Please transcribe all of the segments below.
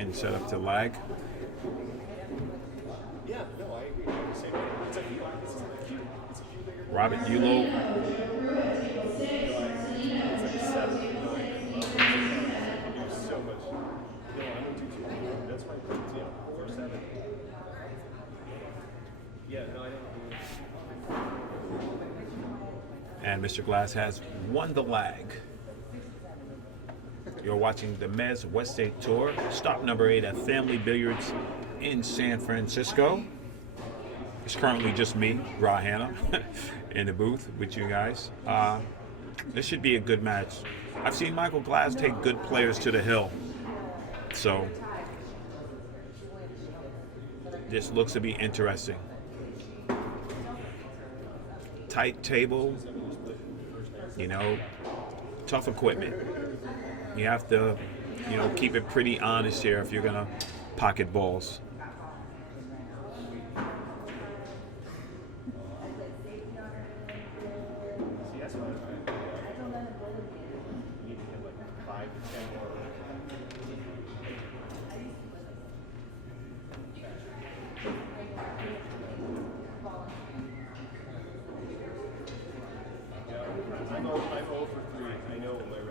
and set up to lag. Yeah, no, I agree. Robert Yulo. It's like 7, 9. There's so much. No, I don't do 2. That's my preference. Yeah, 4, 7. Yeah, no, I don't do And Mr. Glass has won the lag. You're watching the Mezz West State Tour, stop number 8 at Family Billiards in San Francisco. It's currently just me, Raw Hannah, in the booth with you guys. This should be a good match. I've seen Michael Glass take good players to the hill. So this looks to be interesting. Tight table, you know, tough equipment. You have to, you know, keep it pretty honest here if you're gonna pocket balls.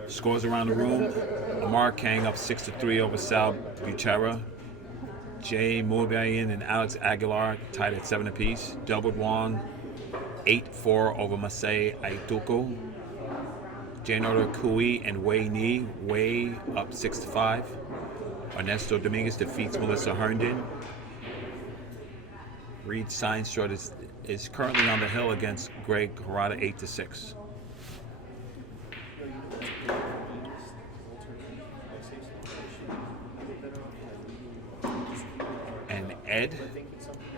Scores around the room. Amar Kang up 6-3 over Sal Butera. Jay Mobayan and Alex Aguilar tied at 7 apiece. Delbert Wong 8-4 over Masai Aituko. Janoda Kui and Wei Ni. Wei up 6-5. Ernesto Dominguez defeats Melissa Herndon. Reed Seinstrud is currently on the hill against Greg Harada 8-6. And Ed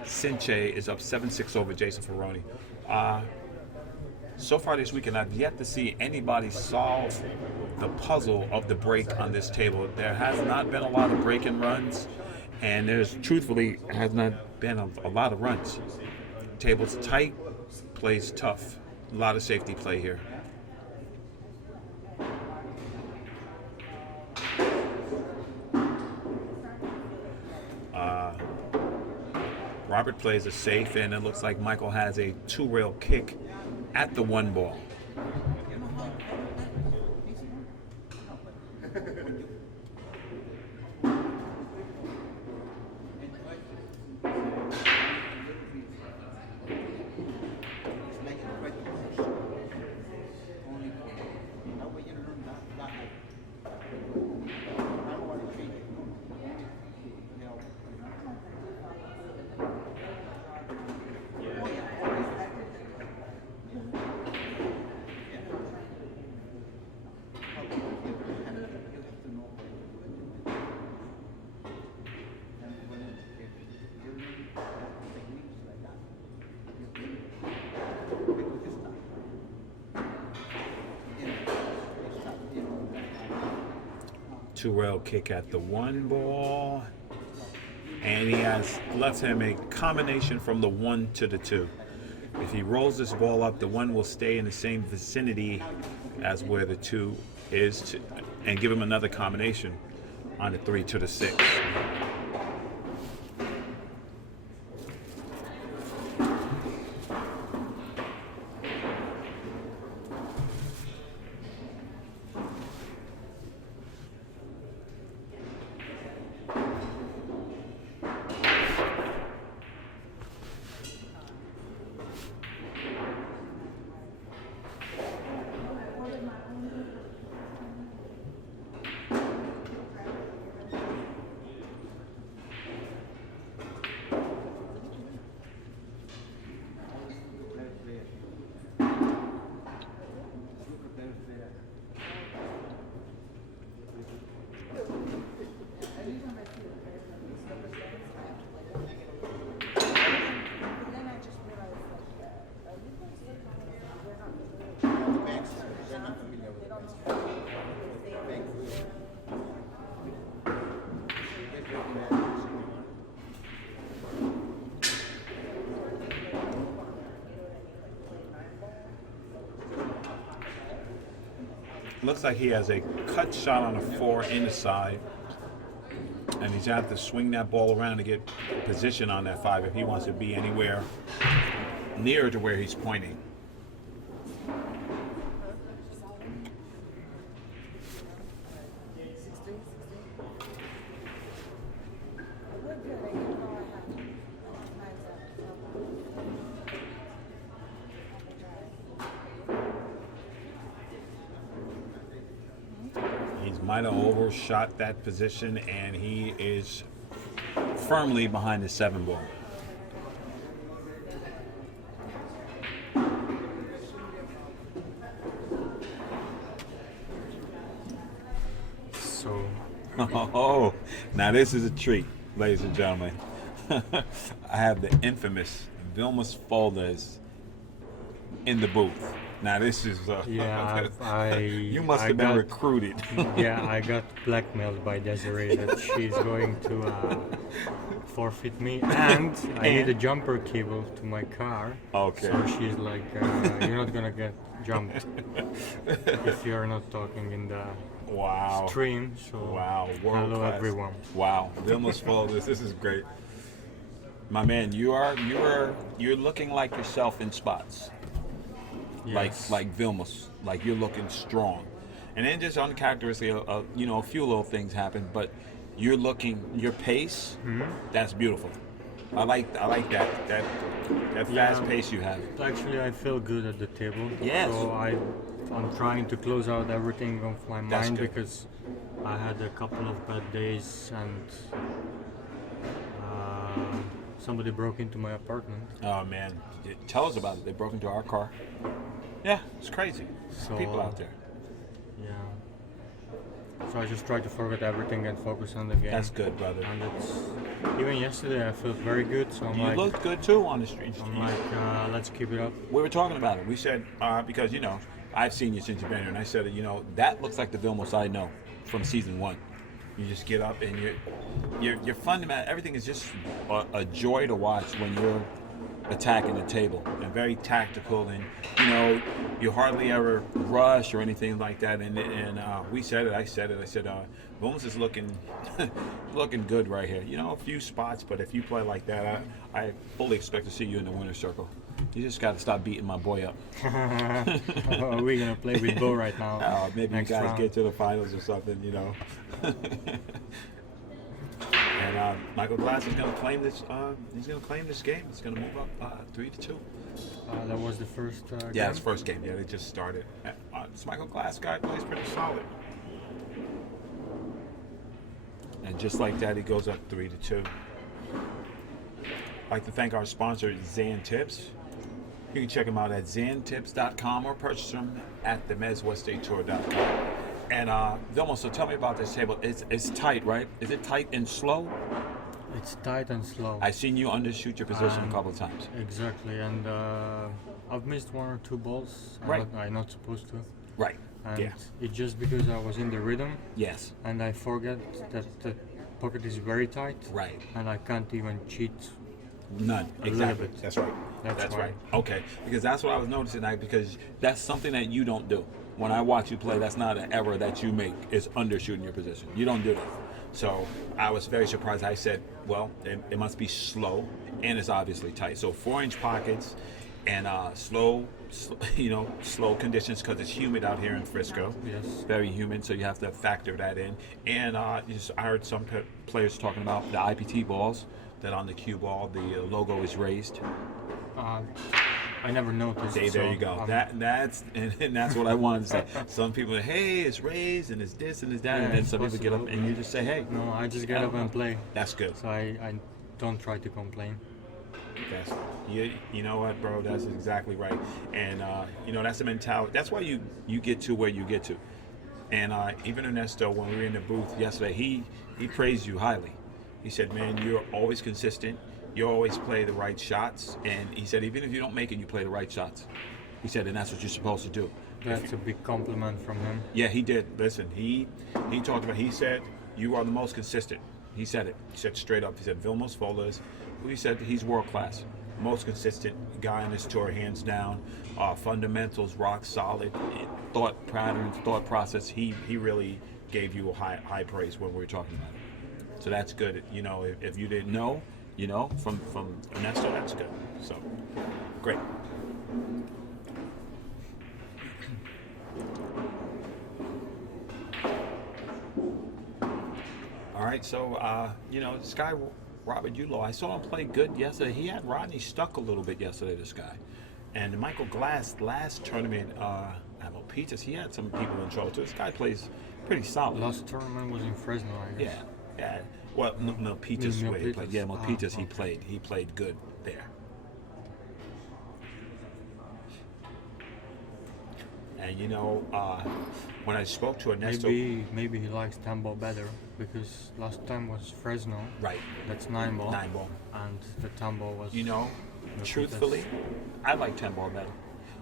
Sinche is up 7-6 over Jason Ferroni. So far this weekend, I've yet to see anybody solve the puzzle of the break on this table. There has not been a lot of break-in runs, and there's truthfully has not been a lot of runs. Table's tight, plays tough. A lot of safety play here. Robert plays a safe, and it looks like Michael has a 2-rail kick at the 1 ball. Two-rail kick at the 1 ball, and he has left him a combination from the 1 to the 2. If he rolls this ball up, the 1 will stay in the same vicinity as where the 2 is, and give him another combination on the 3 to the 6. Looks like he has a cut shot on a 4 in the side. And he's going to have to swing that ball around to get position on that 5 if he wants to be anywhere near to where he's pointing. Might have overshot that position, and he is firmly behind the 7 ball. So, Oh, now this is a treat, ladies and gentlemen. I have the infamous Vilmos Folders in the booth. Now this is yeah, you must have been recruited. Yeah, I got blackmailed by Desiree that she's going to forfeit me, and I need a jumper cable to my car. Okay. So she's like, you're not gonna get jumped if you're not talking in the Wow. stream. So Wow. World hello class. everyone. Wow. Vilmos Folders. This is great. My man, you're looking like yourself in spots. Yes. Like Vilmos, like you're looking strong, and then just uncharacteristic, you know, a few little things happen, but you're looking your pace. That's beautiful. I like that fast pace you have. Actually, I feel good at the table. Yes. So I'm trying to close out everything of my That's mind good. because I had a couple of bad days and somebody broke into my apartment. Oh man, tell us about it. They broke into our car. Yeah, it's crazy. So, People out there. Yeah. So I just try to forget everything and focus on the game. That's good, brother. And it's even yesterday I felt very good. So I'm You like, looked good too on the street. I'm like, let's keep it up. We were talking about it. We said because you know I've seen you since you've been here, and I said you know that looks like the Vilmos I know from season 1. You just get up and you're fundamental. Everything is just a joy to watch when you're attacking the table and very tactical, and you know you hardly ever rush or anything like that. And we said it. I said Vilmos is looking looking good right here. You know, a few spots, but if you play like that, I fully expect to see you in the winner's circle. You just got to stop beating my boy up. Are we gonna play with Bo right now? Maybe you next guys round? get to the finals or something, you know. And Michael Glass is going to claim this. He's going to claim this game. It's going to move up 3-2. That was the first Yeah, game? it's first game. Yeah, they just started. This Michael Glass guy plays pretty solid. And just like that, he goes up 3-2. I'd like to thank our sponsor, Zan Tips. You can check them out at zantips.com or purchase them at the MezzWestStateTour.com. And Vilmos, so tell me about this table. It's tight, right? Is it tight and slow? It's tight and slow. I've seen you undershoot your position a couple of times. Exactly, and I've missed 1 or 2 balls. Right. I'm not supposed to. Right. And Yeah. it's just because I was in the rhythm Yes. and I forget that the pocket is very tight. Right. And I can't even cheat. None. A little Exactly. bit. That's right. That's why. right. Okay. Because that's what I was noticing, because that's something that you don't do. When I watch you play, that's not an error that you make, is undershooting your position. You don't do that. So I was very surprised. I said, well, it must be slow, and it's obviously tight. So 4-inch pockets and slow conditions, because it's humid out here in Frisco. Yes. Very humid, so you have to factor that in. And I heard some players talking about the IPT balls, that on the cue ball, the logo is raised. I never noticed. There you go. That's what I wanted to say. Some people, hey, it's raised and it's this and it's that, Yeah, and then it's some people get up possible. and you just say, hey. No, I just get up and play. That's good. So I don't try to complain. That's you know what, bro? That's exactly right. And that's the mentality. That's why you get to where you get to. And even Ernesto, when we were in the booth yesterday, he praised you highly. He said, man, you're always consistent. You always play the right shots. And he said, even if you don't make it, you play the right shots. He said, and that's what you're supposed to do. That's a big compliment from him. Yeah, he did. Listen, he talked about, he said, you are the most consistent. He said it. He said straight up. He said, Vilmos Folders. He said he's world class. Most consistent guy on this tour, hands down. Fundamentals, rock solid. Thought patterns, thought process. He really gave you a high praise when we were talking about it. So that's good. You know, if you didn't know, you know, from Ernesto, that's good. So great. All right, so you know, this guy Robert Yulo, I saw him play good yesterday. He had Rodney stuck a little bit yesterday. This guy, and Michael Glass last tournament at Milpitas, he had some people in trouble too. This guy plays pretty solid. Last tournament was in Fresno, I guess. Yeah. Well, Milpitas, where he played. Yeah, Milpitas, he okay. played. He played good there. And you know, when I spoke to Ernesto, Maybe he likes 10 ball better because last time was Fresno. right, That's 9 ball. 9 ball. And the 10 ball was. You know, Milpitas. truthfully, I like 10 ball better.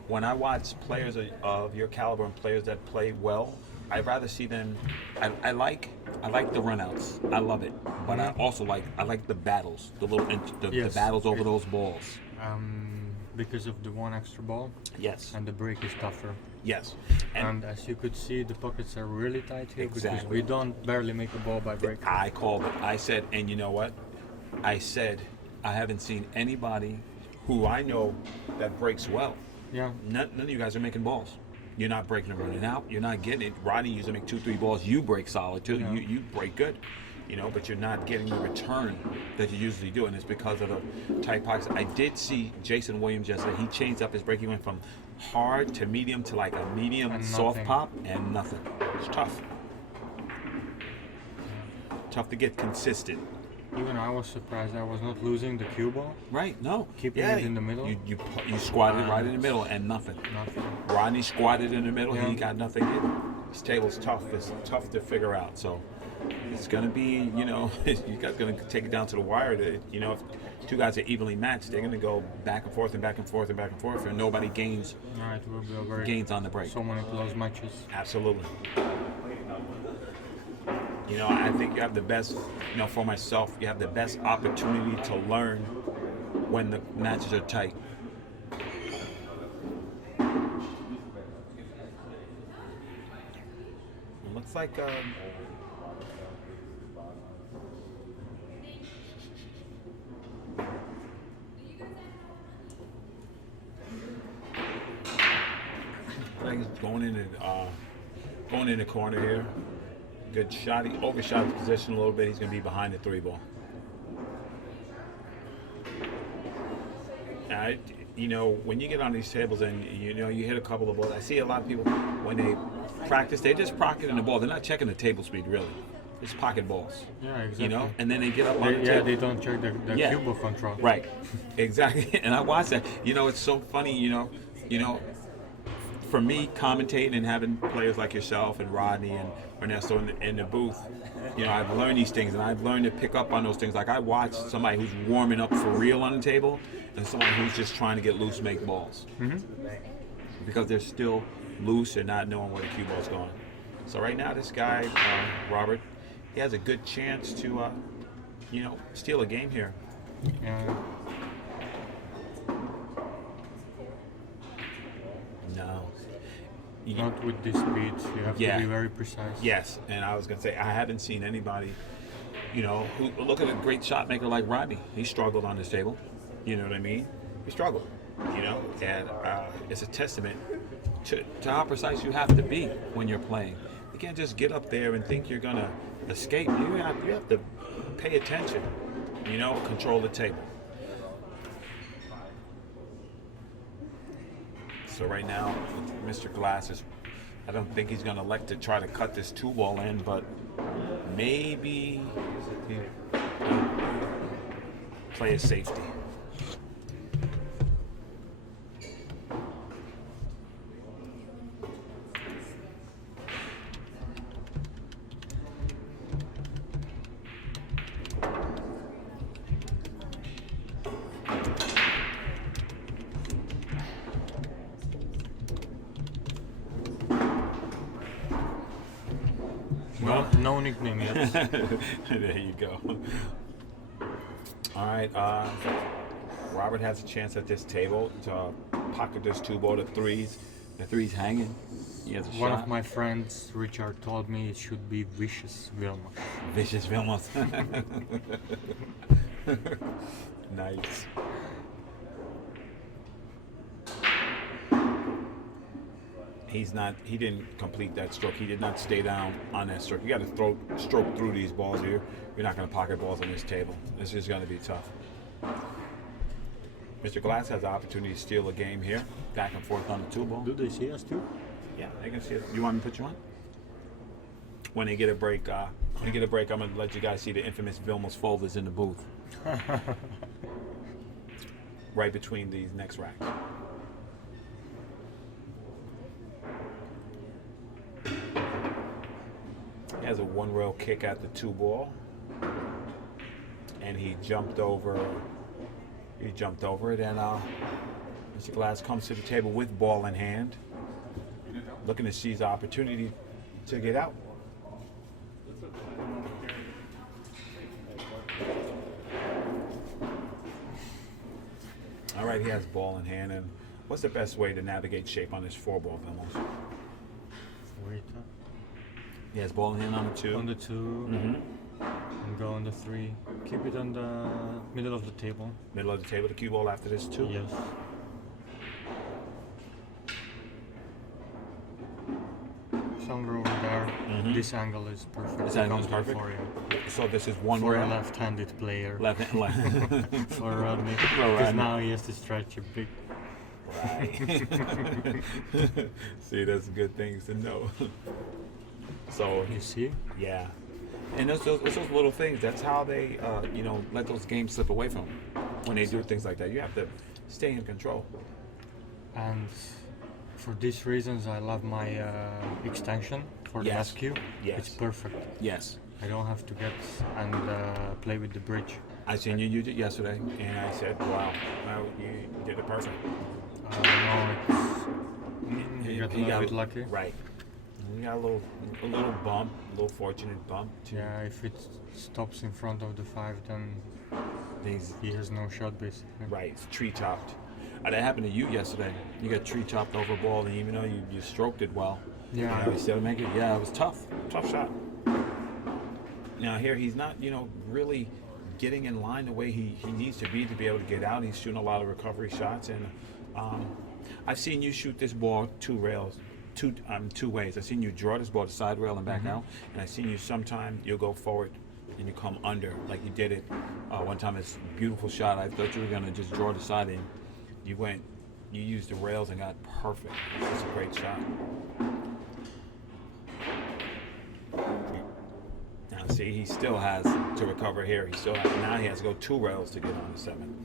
When I watch players of your caliber and players that play well, I'd rather see them. I like the runouts. I love it, but I also like the battles, the Yes. battles over those balls. Because of the 1 extra ball. Yes. And the break is tougher. Yes. And as you could see, the pockets are really tight here because Exactly. we don't barely make a ball by break. I called it. I said, and you know what? I said, I haven't seen anybody who I know that breaks well. Yeah. None of you guys are making balls. You're not breaking them running out. You're not getting it. Rodney used to make 2-3 balls. You break solid too. Yeah. You break good. You know, but you're not getting the return that you usually do, and it's because of the tight pockets. I did see Jason Williams yesterday. He changed up his break. He went from hard to medium to like a medium And soft nothing. pop, and nothing. It's tough. Tough to get consistent. Even I was surprised I was not losing the cue ball. Right? No. Keeping it in the middle. You squatted right in the middle and nothing. Nothing. Rodney squatted in the middle. Yeah. He got nothing in. This table's tough. It's tough to figure out. So it's going to be, you know, you guys going to take it down to the wire. You know, if two guys are evenly matched, they're going to go back and forth and back and forth and back and forth, and nobody gains It will be a very gains on the break. so many close matches. Absolutely. You know, I think you have the best, you know, for myself, you have the best opportunity to learn when the matches are tight. It looks like he's going in the corner here. Good shot. He overshot his position a little bit. He's going to be behind the 3 ball. You know, when you get on these tables and you know you hit a couple of balls, I see a lot of people when they practice, they just pocketing the ball. They're not checking the table speed really. It's pocket balls. Yeah, exactly. You know, and then they get up on the Yeah, table. they don't check the cue ball control. Right. Exactly. And I watch that. You know, it's so funny. You know. For me, commentating and having players like yourself and Rodney and Ernesto in the booth, you know, I've learned these things and I've learned to pick up on those things. Like I watch somebody who's warming up for real on the table and somebody who's just trying to get loose, make balls. Because they're still loose and not knowing where the cue ball's going. So right now, this guy, Robert, he has a good chance to, you know, steal a game here. Yeah. No. Not with this speed. You have to be very precise. Yes, and I was going to say, I haven't seen anybody, you know, who look at a great shot maker like Rodney. He struggled on this table. You know what I mean? He struggled, you know, and it's a testament to how precise you have to be when you're playing. You can't just get up there and think you're going to escape. You have to pay attention, you know, control the table. So right now, Mr. Glass is, I don't think he's going to elect to try to cut this 2 ball in, but maybe play a safety. No nickname yet. There you go. All right, Robert has a chance at this table to pocket this 2 ball to 3s. The three's hanging. He has a One shot. of my friends, Richard, told me it should be Vicious Vilmos. Vicious Vilmos. Nice. He didn't complete that stroke. He did not stay down on that stroke. You got to stroke through these balls here. You're not going to pocket balls on this table. It's just going to be tough. Mr. Glass has the opportunity to steal a game here. Back and forth on the 2 ball. Do they see us too? Yeah, they can see it. You want me to put you on? When they get a break, I'm going to let you guys see the infamous Vilmos folders in the booth. Right between these next racks. He has a 1-rail kick at the 2 ball. And he jumped over it, and Mr. Glass comes to the table with ball in hand, looking to seize the opportunity to get out. All right, he has ball in hand, and what's the best way to navigate shape on this 4 ball, Vilmos? Wait. He has ball in hand on the 2. On the 2. And go on the 3. Keep it on the middle of the table. Middle of the table, the cue ball after this 2. Yes. Somewhere over there. This angle is perfect. This angle is perfect? For you. So this is 1 For a rail. left-handed player. Left. For Rodney. For Because Rodney. now he has to stretch a big. Right. See, that's good things to know. So You see? yeah, and it's those little things. That's how they, let those games slip away from them. When they do things like that, you have to stay in control. And for these reasons, I love my extension for the Yes. rescue. Yes. It's perfect. Yes, I don't have to get and play with the bridge. I seen you use it yesterday, and I said, "Wow, you did it perfect." You got a little bit lucky. Right. We got a little bump, a little fortunate bump. Yeah, if it stops in front of the 5, then Things he has no shot basically. right, it's tree chopped. That happened to you yesterday. You got tree chopped over a ball, and even though you stroked it well, Yeah. you still make it. Yeah, it was tough shot. Now here he's not, really getting in line the way he needs to be able to get out. He's shooting a lot of recovery shots, and I've seen you shoot this ball 2 ways. I've seen you draw this ball to side rail and back out, and I've seen you sometime you'll go forward and you come under like you did it one time. It's a beautiful shot. I thought you were gonna just draw the side in. You used the rails and got perfect. It's a great shot. Now see, he still has to recover here. Now he has to go 2 rails to get on the 7.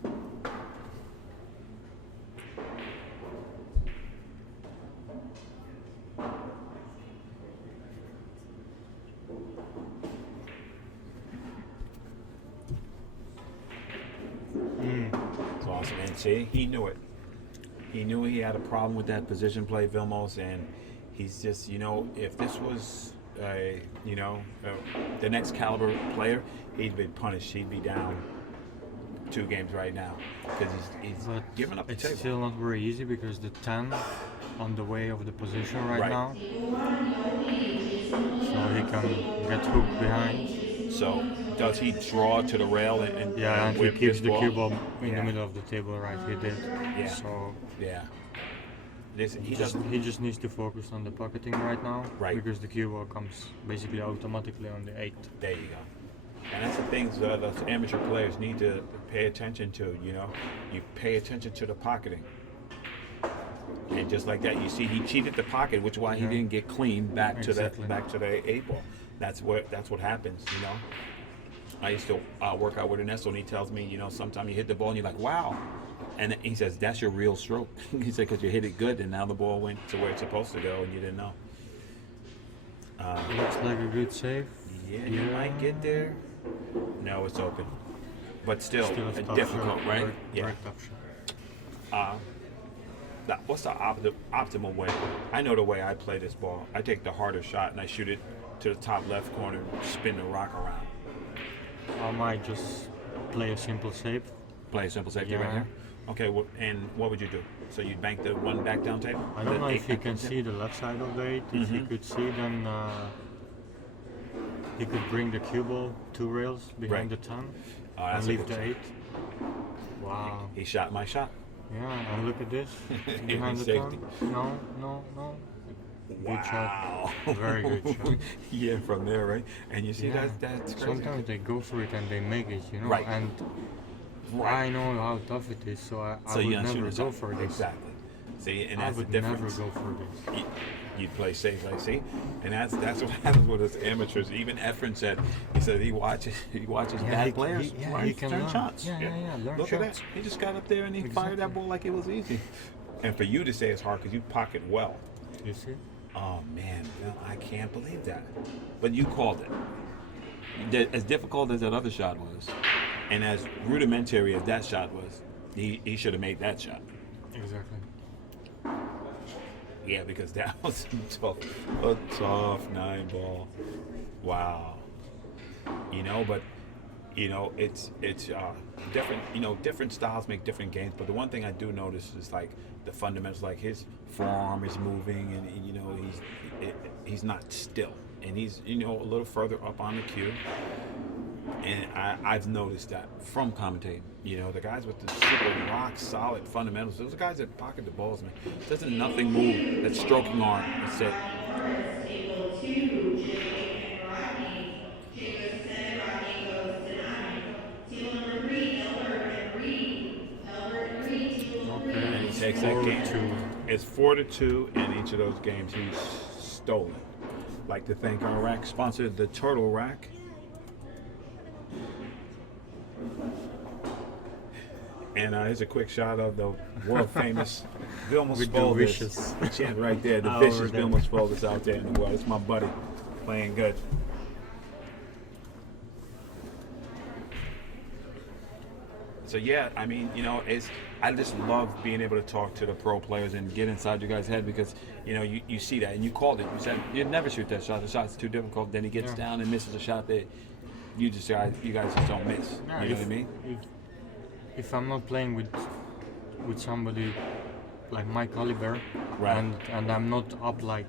It's awesome. And see, he knew it. He knew he had a problem with that position play, Vilmos, and he's just, if this was the next caliber player, he'd be punished. He'd be down 2 games right now because he's But giving up the it's table. still not very easy because the 10 on the way of the position right Right. now. So he can get hooked behind. So does he draw to the rail and Yeah, and he whip keeps this the ball? cue ball in Yeah. the middle of the table, right? He did. Yeah. So Yeah. He he doesn't. just needs to focus on the pocketing right now. Right. Because the cue ball comes basically automatically on the 8. There you go. And that's the things that those amateur players need to pay attention to. You pay attention to the pocketing. And just like that, you see, he cheated the pocket, which is why he Yeah. didn't get clean back to Exactly. the 8 ball. That's what happens. I used to work out with Ernesto, and he tells me, sometimes you hit the ball and you're like, wow. And he says, that's your real stroke. He said, because you hit it good, and now the ball went to where it's supposed to go, and you didn't know. Looks like a good save. Yeah, you might get there. No, it's open. But still Still a tough difficult, shot. right? Very tough shot. What's the optimal way? I know the way I play this ball. I take the harder shot, and I shoot it to the top left corner and spin the rock around. I might just play a simple save. Play a simple safety right Yeah. here. Okay, and what would you do? So you'd bank the one back down table? I don't The know if eight you can back down see the left side of the 8. If you could see, then he could bring the cue ball 2 rails behind Right. the 10 Oh, and that's a leave good the shot. 8. Wow. He shot my shot. Yeah, and look at this. Behind the Safety. 10. No, no, no. Good shot. Wow. Very good shot. Yeah, from there, right? And you see Yeah. that's crazy. Sometimes they go for it and they make it, you know. Right. And Right. I know how tough it is, so I So you would gotta shoot never it go up. for this. Exactly. See, and I that's the would never difference. go for this. You play safe, right? See, and that's what happens with us amateurs. Even Efren said, he said he watches bad players he can turn learn. shots. Yeah, learn Look shots. at that. He just got up there and he fired that Exactly. ball like it was easy. And for you to say it's hard because you pocket well. You see? Oh man, I can't believe that. But you called it. As difficult as that other shot was, and as rudimentary as that shot was, he should have made that shot. Exactly. Yeah, because that was a tough 9 ball. Wow. But it's different. Different styles make different games. But the one thing I do notice is like the fundamentals, like his forearm is moving, and he's not still, and he's a little further up on the cue. And I've noticed that from commentating. The guys with the super rock solid fundamentals, those are guys that pocket the balls, man. Doesn't nothing move. That stroking arm, that's it. Okay. And he takes that game. 4-2. It's 4-2 in each of those games. He's stolen. Like to thank our rack sponsor, the Turtle Rack. And here's a quick shot of the world famous Vilmos With the Spoldis. wishes. Yeah, right there, the Over vicious there. Vilmos Spoldis out there in the world. It's my buddy, playing good. So yeah, I mean, I just love being able to talk to the pro players and get inside your guys' head because you see that and you called it. You said you'd never shoot that shot. The shot's too difficult. Then he gets down and misses a shot that you guys just don't miss. Yeah, You know what I mean? If I'm not playing with somebody like my caliber, Right. and I'm not up like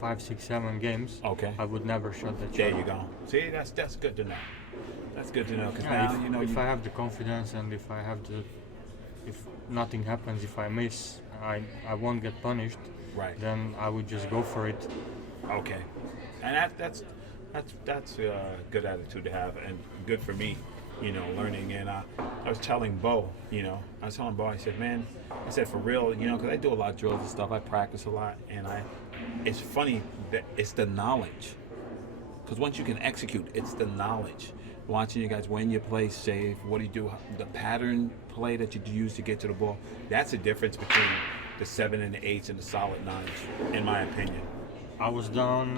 5, 6, 7 games, Okay. I would never shot that There shot. you go. See, that's good to know. That's good to know because Yeah, now if I have the confidence and if nothing happens, if I miss, I won't get punished. Right. Then I would just go for it. Okay, and that's a good attitude to have and good for me, learning. And I was telling Bo, I said, man, for real, because I do a lot of drills and stuff. I practice a lot, and it's funny that it's the knowledge. Because once you can execute, it's the knowledge. Watching you guys when you play safe, what do you do, the pattern play that you use to get to the ball. That's the difference between the 7 and the 8s and the solid 9s, in my opinion. I was down,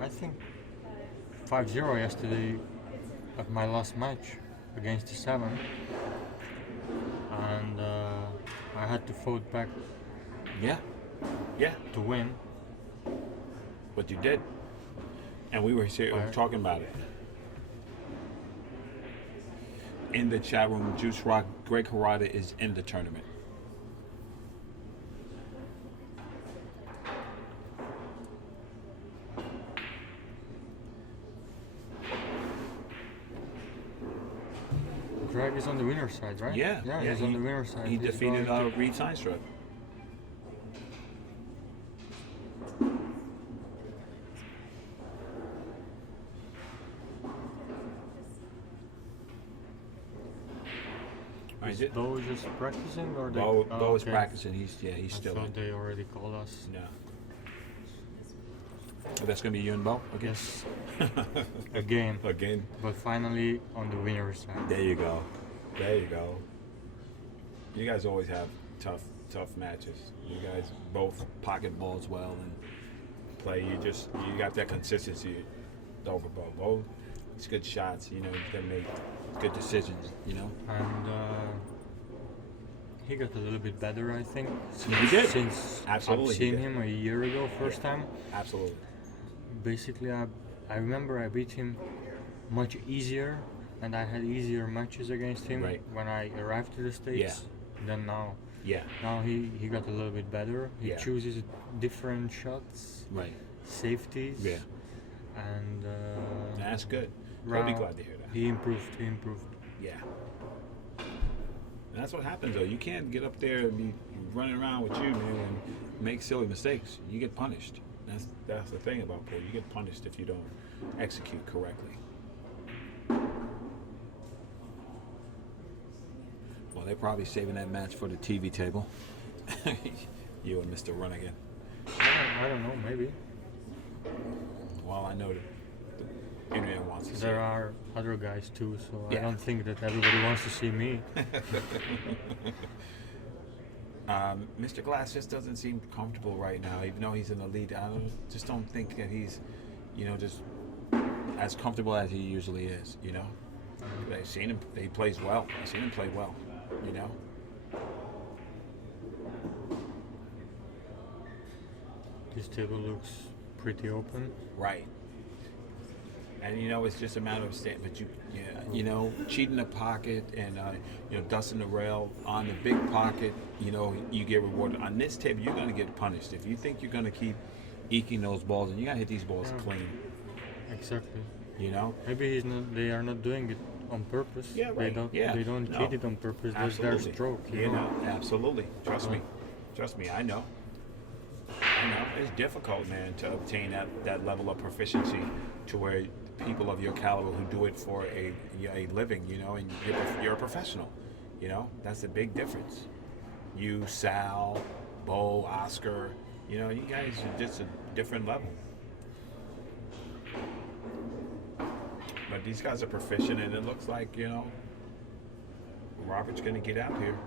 I think, 5-0 yesterday at my last match against the 7. And I had to vote back Yeah, to win. but you did. And we were talking about it. In the chat room, Juice Rock, Greg Harada is in the tournament. Greg is on the winner's side, right? Yeah, he's on the winner's side. He He's defeated going Reed Seinstrup. Is Bo just practicing or Bo is okay. practicing. He's I still thought in. they already called us. No. Oh, that's gonna be you and Bo again. Yes. Again. Again. But finally on the winner's side. There you go. You guys always have tough matches. You guys both pocket balls well and play. You got that consistency over Bo. Bo, it's good shots. He's gonna make good decisions. And he got a little bit better, I think. He did. Since Absolutely, I've he seen did. him a year ago, first time. Absolutely. Basically, I remember I beat him much easier and I had easier matches against him Right. when I arrived to the States than now. Yeah. Now he got a little bit better. He Yeah. chooses different shots, Right. safeties, Yeah. and That's good. I'll be glad to hear that. he improved. He improved. Yeah. And that's what happens though. You can't get up there and be running around with you, man, and make silly mistakes. You get punished. That's the thing about pool. You get punished if you don't execute correctly. Well, they're probably saving that match for the TV table. You and Mr. Runnigan. I don't know. Maybe Well, I know that the internet wants to see there it. are other guys too, so Yeah. I don't think that everybody wants to see me. Mr. Glass just doesn't seem comfortable right now, even though he's in the lead. Just don't think that he's, just as comfortable as he usually is. I've seen him. He plays well. I've seen him play well. This table looks pretty open. Right. And it's just a matter of staying. But cheating the pocket and dusting the rail on the big pocket. You get rewarded. On this table, you're going to get punished if you think you're going to keep eking those balls, and you got to hit these balls clean. Exactly. Maybe They are not doing it on purpose. Yeah, right. They don't No. cheat it on purpose. That's their Absolutely. stroke. Absolutely. Trust me. I know. It's difficult, man, to obtain that level of proficiency to where people of your caliber who do it for a living, and you're a professional. That's the big difference. You, Sal, Bo, Oscar, you guys are just a different level. But these guys are proficient, and it looks like, Robert's going to get out here.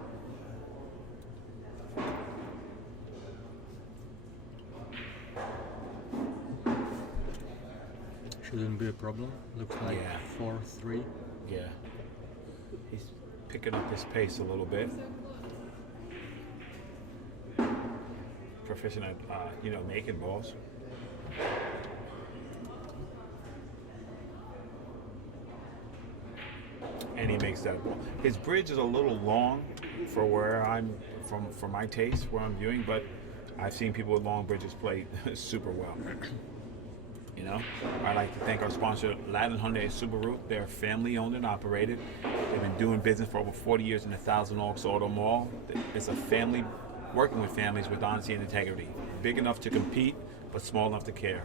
Shouldn't be a problem. Looks like Yeah. 4-3. Yeah. He's picking up his pace a little bit. Proficient at, making balls. And he makes that ball. His bridge is a little long for where I'm from, for my taste, where I'm viewing, but I've seen people with long bridges play super well. I'd like to thank our sponsor, Latin Hyundai Subaru. They're family owned and operated. They've been doing business for over 40 years in the Thousand Oaks Auto Mall. It's a family working with families with honesty and integrity. Big enough to compete, but small enough to care.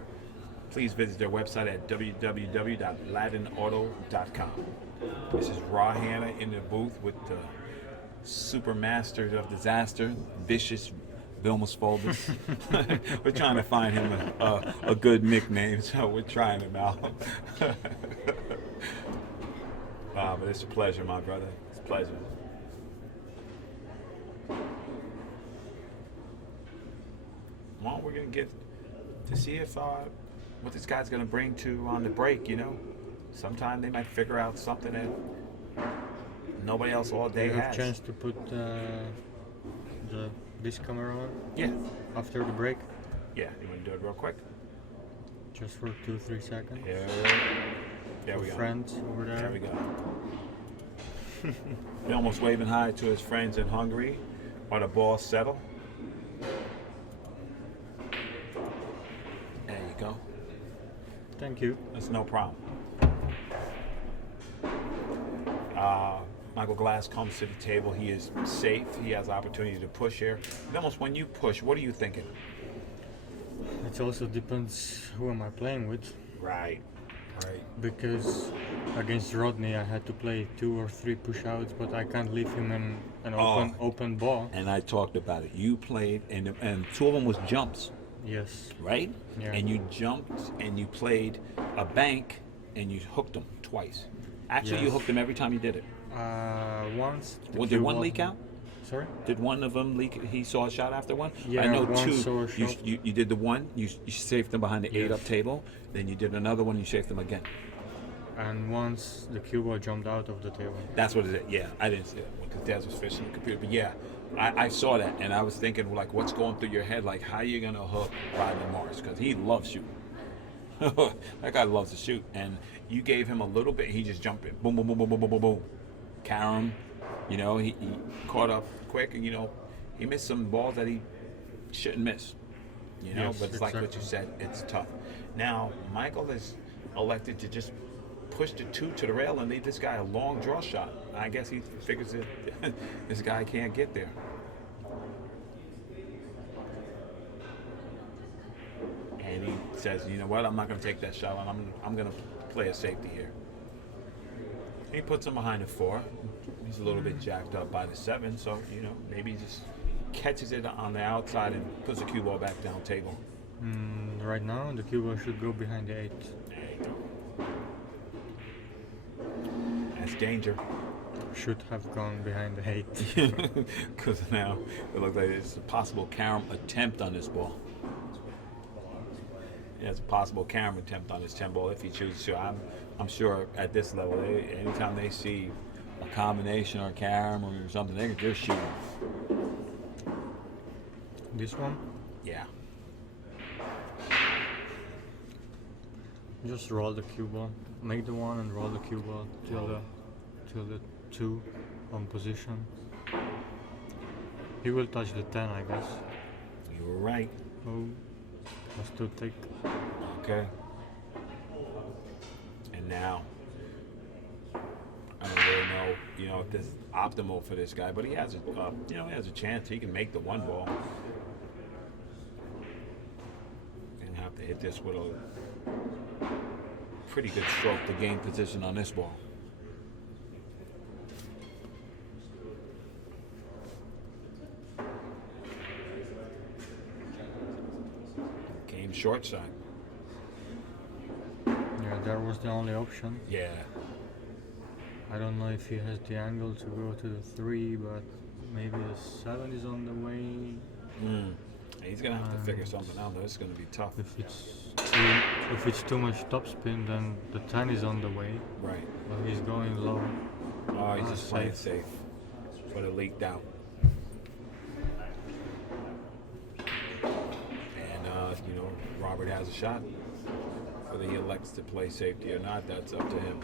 Please visit their website at www.latinauto.com. This is Raw Hannah in the booth with the super master of disaster, Vicious Vilmus Folders. We're trying to find him a good nickname, so we're trying him out. But it's a pleasure, my brother. It's a pleasure. Well, we're going to get to see if what this guy's going to bring to on the break, Sometime they might figure out something that nobody else all day You have has. a chance to put this camera on Yeah. after the break, Yeah, you want to do it real quick? just for 2-3 seconds. Here we go. Friends over there. There we go. He's almost waving hi to his friends in Hungary while the balls settle. There you go. Thank you. That's no problem. Michael Glass comes to the table. He is safe. He has opportunity to push here. Almost when you push, what are you thinking? It also depends who am I playing with. Right. Because against Rodney I had to play 2 or 3 push-outs, but I can't leave him in an open ball. And I talked about it. You played, and 2 of them was jumps, Yes. right? Yeah. And you jumped, and you played a bank, and you hooked them twice. Actually, you Yes. hooked them every time you did it. Once. Well, did one leak out? Sorry? Did one of them leak? He saw a shot after one? Yeah, I know one 2. saw a shot. You did the one, you saved them behind the 8 up Yes. table. Then you did another one, you saved them again. And once the cue ball jumped out of the table. That's what it is. Yeah, I didn't see it because Daz was fishing the computer. But yeah, I saw that, and I was thinking, like, what's going through your head? Like, how are you going to hook Rodney Morris? Because he loves shooting. That guy loves to shoot, and you gave him a little bit, he just jumped in, boom, boom, boom, boom, boom, boom, boom, boom. Carom, you know, he caught up quick, and you know, he missed some balls that he shouldn't miss. You know, Yes, but it's like what you exactly. said, it's tough. Now, Michael has elected to just push the 2 to the rail and leave this guy a long draw shot. I guess he figures that this guy can't get there. And he says, you know what, I'm not going to take that shot. I'm going to play a safety here. He puts him behind the 4. He's a little bit jacked up by the 7, so, you know, maybe he just catches it on the outside and puts the cue ball back down table. Right now, the cue ball should go behind the 8. There you go. That's danger. Should have gone behind the 8. Because now it looks like it's a possible carom attempt on this ball. Yeah, it's a possible carom attempt on this 10 ball if he chooses to. I'm sure at this level, anytime they see a combination or carom or something, they're shooting. This one? Yeah. Just roll the cue ball. Make the 1 and roll the cue ball till the 2 on position. He will touch the 10, I guess. You were right. Oh, was too thick. Okay. And now, I don't really know, you know, if this is optimal for this guy, but he has he has a chance. He can make the 1 ball. And have to hit this with a pretty good stroke to gain position on this ball. Game short side. Yeah, that was the only option. Yeah. I don't know if he has the angle to go to the 3, but maybe the 7 is on the way. He's gonna have to figure something out. Though it's gonna be tough. If it's too much topspin, then the 10 is on the way. Right. But he's going low. Oh, he's just playing safe. safe. But it leaked out. And you know, Robert has a shot. Whether he elects to play safety or not, that's up to him.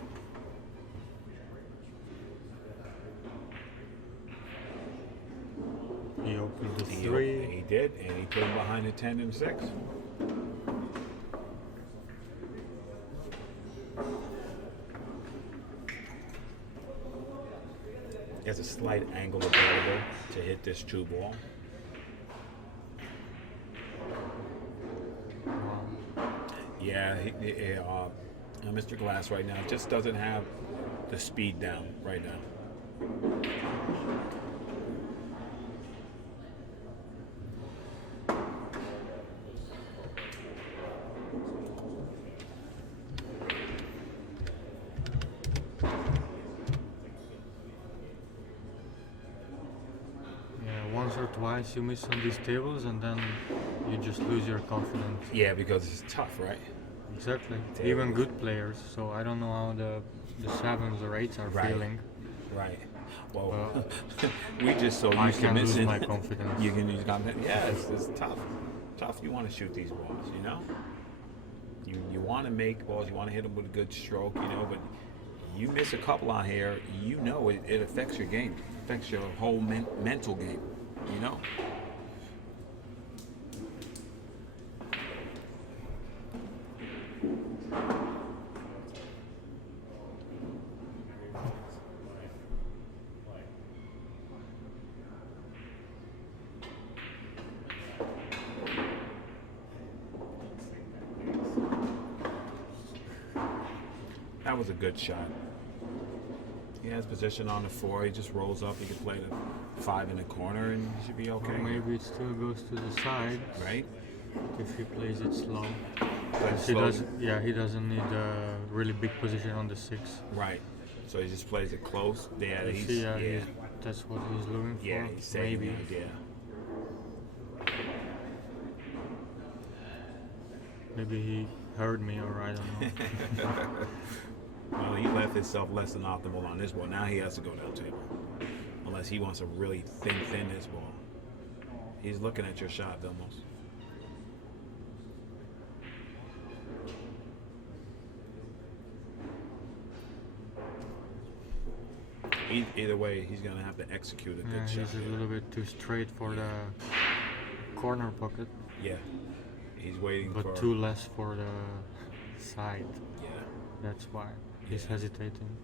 He opened the He 3. did, and he put him behind the 10 and 6. He has a slight angle available to hit this 2 ball. Yeah, Mr. Glass right now just doesn't have the speed down right now. Yeah, once or twice you miss on these tables and then you just lose your confidence. Yeah, because it's tough, right? Exactly. Tables. Even good players. So I don't know how the 7s or 8s are Right. feeling. Right. Well, we just so I used to can lose missing. my confidence. You can use confidence. Yeah, it's tough. Tough. You want to shoot these balls, you know. You want to make balls. You want to hit them with a good stroke, you know. But you miss a couple on here, you know it affects your game. It affects your whole mental game, you know. That was a good shot. He has position on the 4. He just rolls up. He can play the 5 in the corner, and he should be okay. Or maybe it still goes to the side Right? if he plays it slow. Play He slow. doesn't need a really big position on the 6. Right. So he just plays it close. Yeah, You he's see, yeah. that's what he's looking for. Yeah, he's saving maybe. the idea. Maybe he heard me, or I don't know. Well, he left himself less than optimal on this ball. Now he has to go down table. Unless he wants to really thin this ball. He's looking at your shot almost. Either way, he's gonna have to execute a good Yeah, shot. he's a little bit too straight for the corner pocket, Yeah, he's waiting but for. too less for the side. Yeah. That's why he's Yeah. hesitating.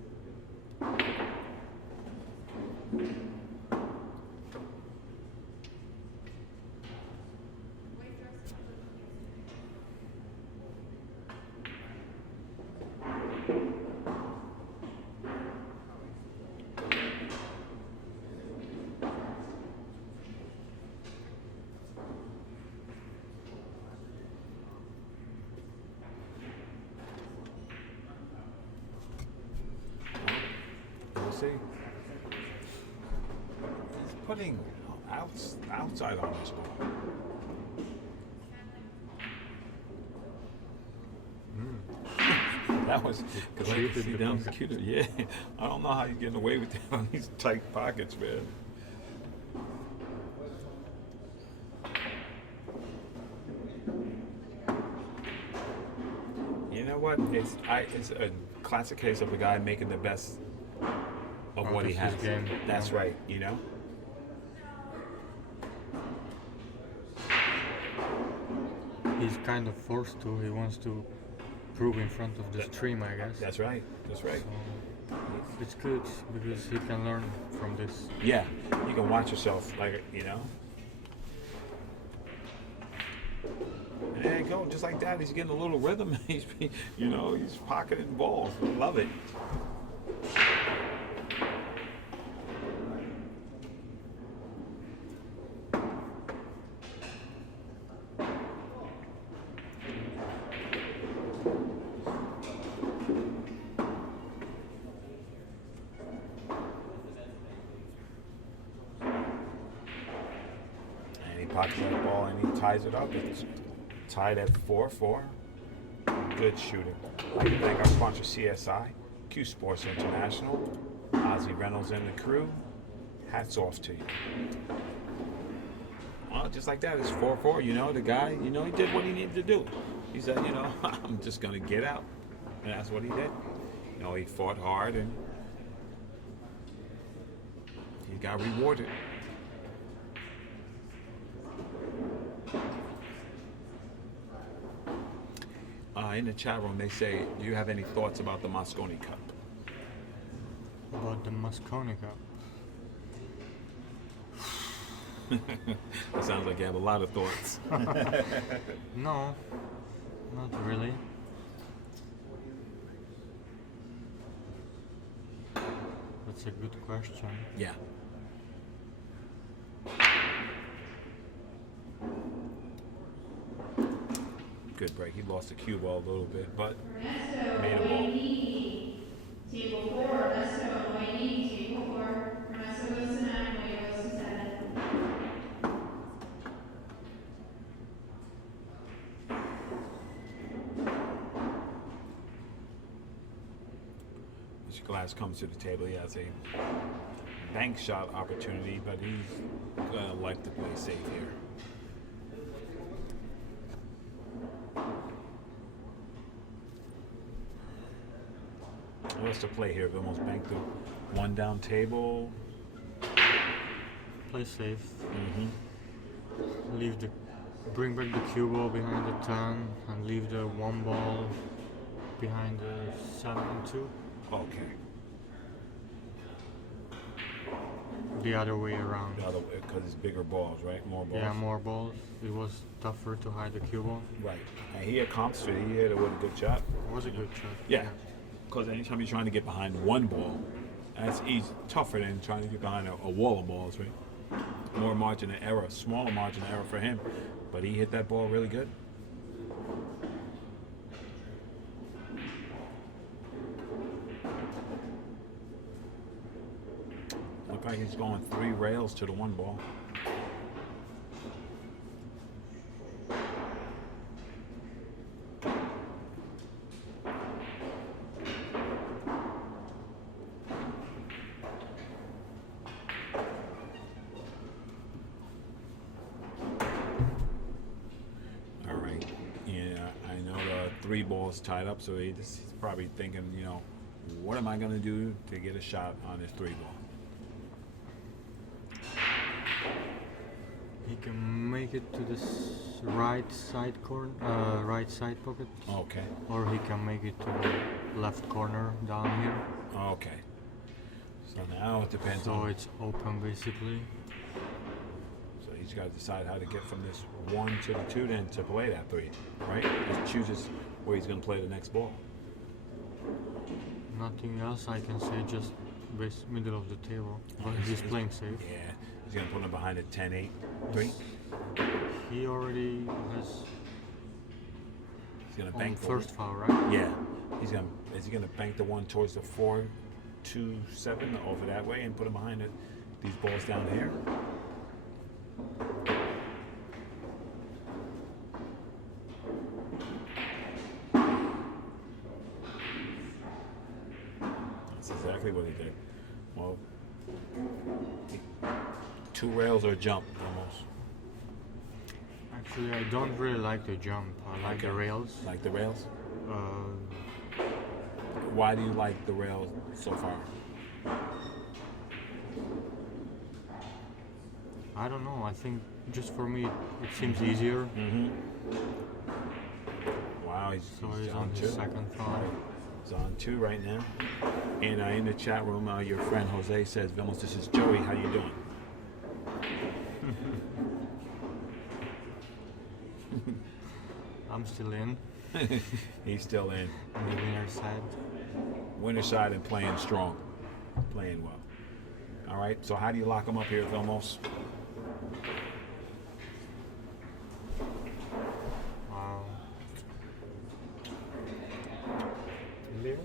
We'll see. He's putting outside on this ball. That was because I could Cheated see the down the pocket. computer. Yeah, I don't know how he's getting away with that on these tight pockets, man. You know what? It's a classic case of a guy making the best of Out what he of has. his game. That's Yeah. right. You know. He's kind of forced to. He wants to prove in front of the stream, I guess. That's right. That's right. So it's good because he can learn from this. Yeah, you can watch yourself, like, you know. And there you go, just like that. He's getting a little rhythm. He's pocketing balls. I love it. And he pockets that ball and he ties it up. It's tied at 4-4. Good shooting. I'd like to thank our sponsor, CSI, Q Sports International, Ozzie Reynolds and the crew. Hats off to you. Well, just like that, it's 4-4. You know, the guy, he did what he needed to do. He said, I'm just going to get out. And that's what he did. He fought hard and he got rewarded. In the chat room, they say, do you have any thoughts about the Mosconi Cup? About the Mosconi Cup. It sounds like you have a lot of thoughts. No, not really. That's a good question. Yeah. Good break. He lost the cue ball a little bit, but made a ball. Table 4, Ernesto Guaini, table 4, Ernesto goes to 9, Guaini goes to 7. Mr. Glass comes to the table. He has a bank shot opportunity, but he's going to like to play safe here. What's the play here? Almost bank the one down table. Play safe. Mm-hmm. Bring back the cue ball behind the 10 and leave the one ball behind the 7 and 2. Okay. The other way around. The other way, because it's bigger balls, right? More balls. Yeah, more balls. It was tougher to hide the cue ball. Right. And he accomplished it. He hit it with a good shot. It was a good shot. Yeah. Because anytime you're trying to get behind one ball, that's easy, tougher than trying to get behind a wall of balls, right? More margin of error, smaller margin of error for him. But he hit that ball really good. Look like he's going 3 rails to the one ball. All right. Yeah, I know the 3 balls tied up, so he's probably thinking, what am I going to do to get a shot on this 3 ball? He can make it to this right side corner, right side pocket, Okay. or he can make it to the left corner down here. Okay. So now it depends So on. it's open basically. So he's got to decide how to get from this 1 to the 2 then to play that 3, right? Just chooses where he's going to play the next ball. Nothing else I can say, just middle of the table. But he's playing safe. Yeah. He's going to put him behind a 10-8, 3. He already has He's going to on bank the first foul, right? Yeah. Is he going to bank the one towards the 4-2-7 over that way and put him behind these balls down here? That's exactly what he did. Well, 2 rails or jump almost. Actually, I don't really like the jump. I like the Okay. rails. Like the rails? Uh, Why do you like the rails so far? I don't know. I think just for me, it seems easier. Mm-hmm. Wow, he's So he's on on 2. his second foul. He's on 2 right now. And in the chat room, your friend Jose says, Vilmos, this is Joey. How you doing? I'm still in He's still in. on the winner side. Winner side and playing strong. Playing well. All right, so how do you lock him up here, Vilmos? Wow. Table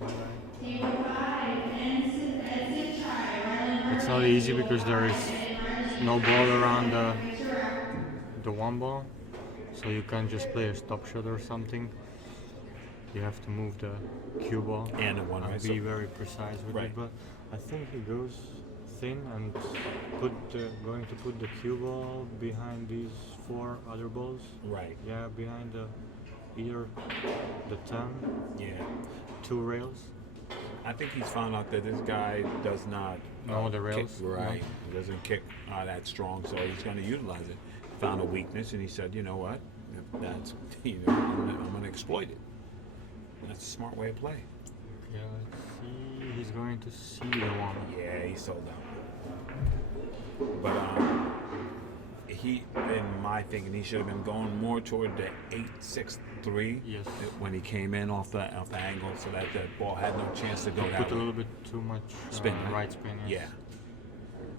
5, exit try. It's not easy because there is no ball around the 1 ball, so you can't just play a stop shot or something. You have to move the cue ball And the one, and right? be very precise with Right. it. But I think he goes thin and going to put the cue ball behind these 4 other balls. Right. Yeah, behind either the 10, Yeah. 2 rails. I think he's found out that this guy does not No, the kick, rails, right. He doesn't kick that strong, so he's going to utilize it. Found a weakness, and he said, you know what? If that's I'm going to exploit it. That's a smart way of play. Yeah, let's see. He's going to see the 1. Yeah, he sold out. But he, in my thinking, he should have been going more toward the 8-6-3 Yes. when he came in off the angle, so that the ball had no chance to go that Put a way. little bit too much Spin, right? right spin. Yeah.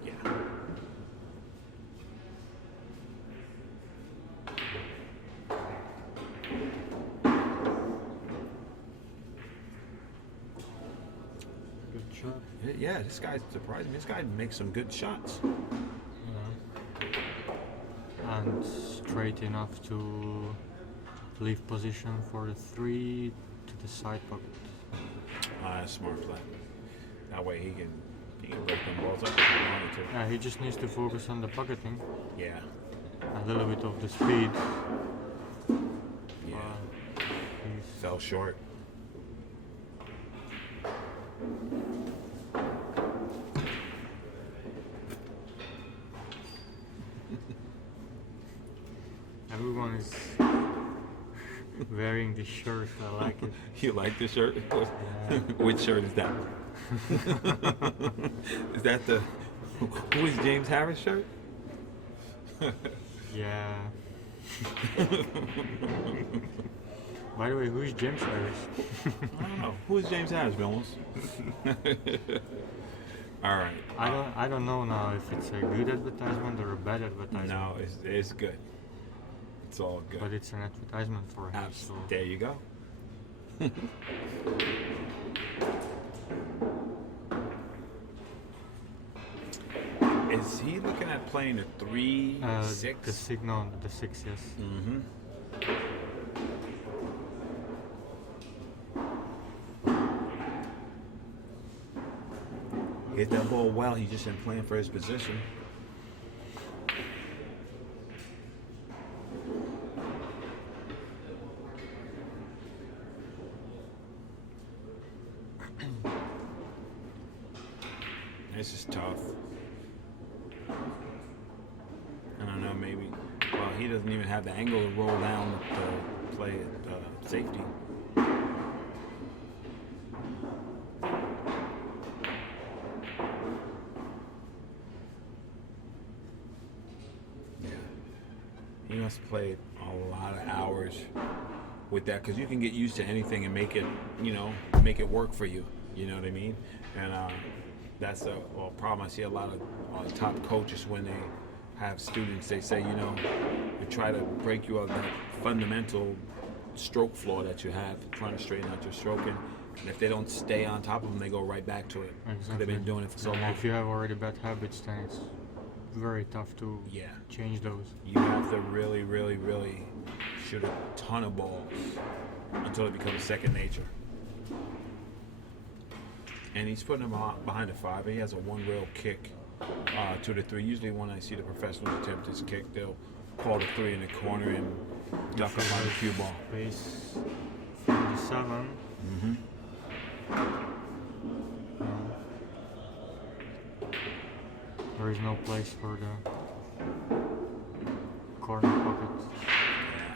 Yes. Yeah. Good shot. Yeah, this guy surprised me. This guy makes some good shots. Yeah. And straight enough to leave position for the 3 to the side pocket. Smart play. That way he can break them balls up if he wanted to. Yeah, he just needs to focus on the pocketing, Yeah. a little bit of the speed. Yeah. He's Fell short. everyone is wearing this shirt. I like it. You like the shirt? Yeah. Which shirt is that? Is that the who is James Harris shirt? Yeah. By the way, who is James Harris? I don't know. Who is James Harris, Vilmos? All right. I don't know now if it's a good advertisement or a bad advertisement. No, it's good. It's all good. But it's an advertisement for him. So There you go. Is he looking at playing a 3-6? the signal, the 6, yes. Mm-hmm. Hit that ball well. He just been playing for his position. This is tough. I don't know, maybe. Well, he doesn't even have the angle to roll down to play at safety. Yeah. He must play a lot of hours with that, because you can get used to anything and make it, make it work for you. You know what I mean? And that's the problem. I see a lot of top coaches when they have students, they say, they try to break you of that fundamental stroke flaw that you have, trying to straighten out your stroking. And if they don't stay on top of them, they go right back to it. Exactly. They've been doing it for so long. If you have already bad habits, then it's very tough to change those. You have to really, really, really shoot a ton of balls until it becomes second nature. And he's putting them behind the 5. He has a one-rail kick, 2 to 3. Usually when I see the professionals attempt this kick, they'll call the 3 in the corner and duck up on the cue ball. Base 47. Mm-hmm. There is no place for the corner pocket. Yeah.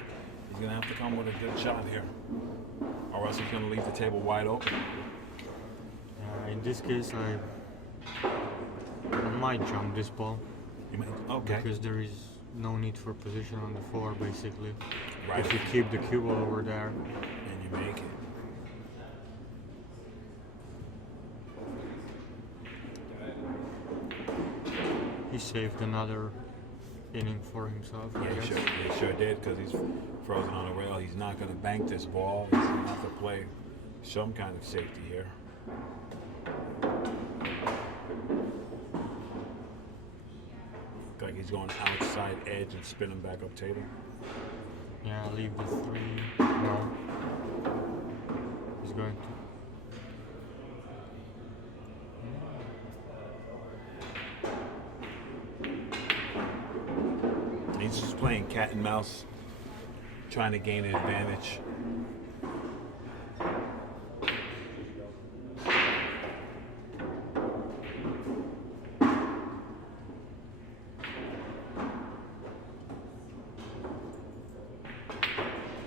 He's going to have to come with a good shot here, or else he's going to leave the table wide open. In this case, I might jump this ball. You might, okay. Because there is no need for position on the floor, basically. Right. If you keep the cue ball over there. And you make it. He saved another inning for himself. Yeah, he sure did, because he's frozen on the rail. He's not going to bank this ball. He's going to have to play some kind of safety here. Like he's going outside edge and spinning back up table. Yeah, leave the 3. No. He's going to. He's just playing cat and mouse, trying to gain an advantage.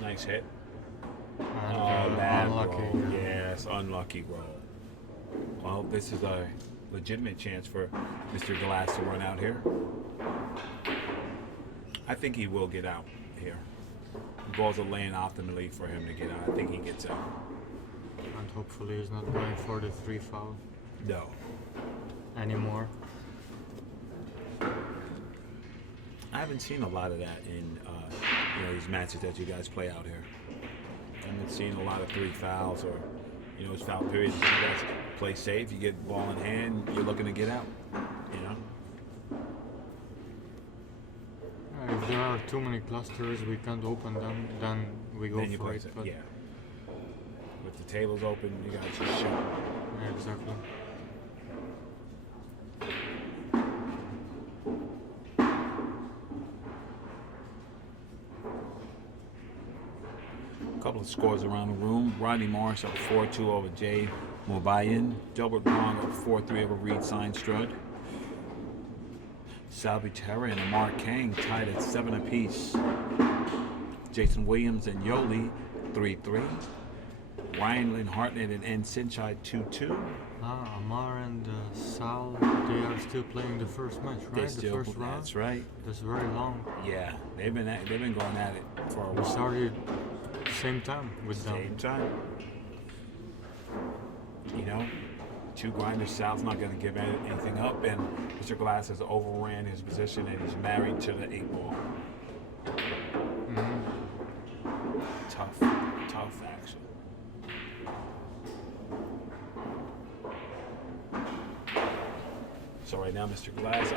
Nice hit. And, bad unlucky. roll. Yes, unlucky roll. Well, this is a legitimate chance for Mr. Glass to run out here. I think he will get out here. The balls are laying optimally for him to get out. I think he gets out. And hopefully he's not going for the 3 foul No. anymore. I haven't seen a lot of that in these matches that you guys play out here. I haven't seen a lot of 3 fouls or it's foul periods. You guys play safe. You get the ball in hand. You're looking to get out. If there are too many clusters, we can't open them. Then we go Then you for play it. safe. But Yeah. If the table's open, you guys just shoot. yeah, exactly. A couple of scores around the room. Rodney Morris up 4-2 over Jay Mobayan. Delbert Wong up 4-3 over Reed Seinstrud. Sal Butera and Amar Kang tied at 7 apiece. Jason Williams and Yoli 3-3. Ryan Lynn Hartnett and N. Sinchai 2-2. Amar and Sal, they are still playing the first match, right? The first round. That's right. That's very long. Yeah, they've been going at it for a We while. started same time with them. Same time. Two grinders. Sal's not going to give anything up, and Mr. Glass has overran his position, and he's married to the 8 ball. Mm-hmm. Tough action. So right now, Mr. Glass,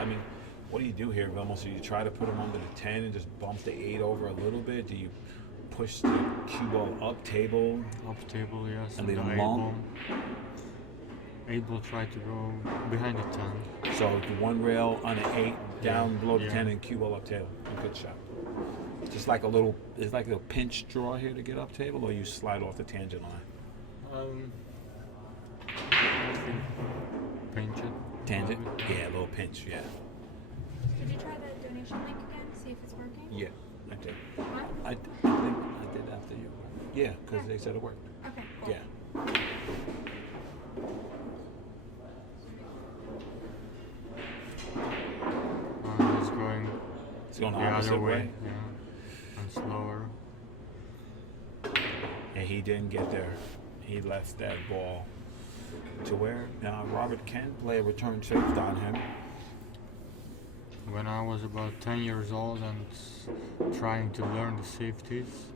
what do you do here, Vilmos? Do you try to put him under the 10 and just bump the 8 over a little bit? Do you push the cue ball up table? Up table, yes. And leave the him 8 long? ball. 8 ball try to go behind the 10. So the one rail on the 8, down below the Yeah. 10, and cue ball up table. A good shot. Just like it's like a pinch draw here to get up table, or you slide off the tangent line? I think pinch it. Tangent? Yeah, a little pinch, yeah. Did you try the donation link again? See if it's working? Yeah, I did. What? I think I did after you. Yeah, because they said it worked. Okay, cool. Yeah. It's It's going going the the opposite other way. way. Yeah. And slower. And he didn't get there. He left that ball to where now Robert can play a return shift on him. When I was about 10 years old and trying to learn the safeties,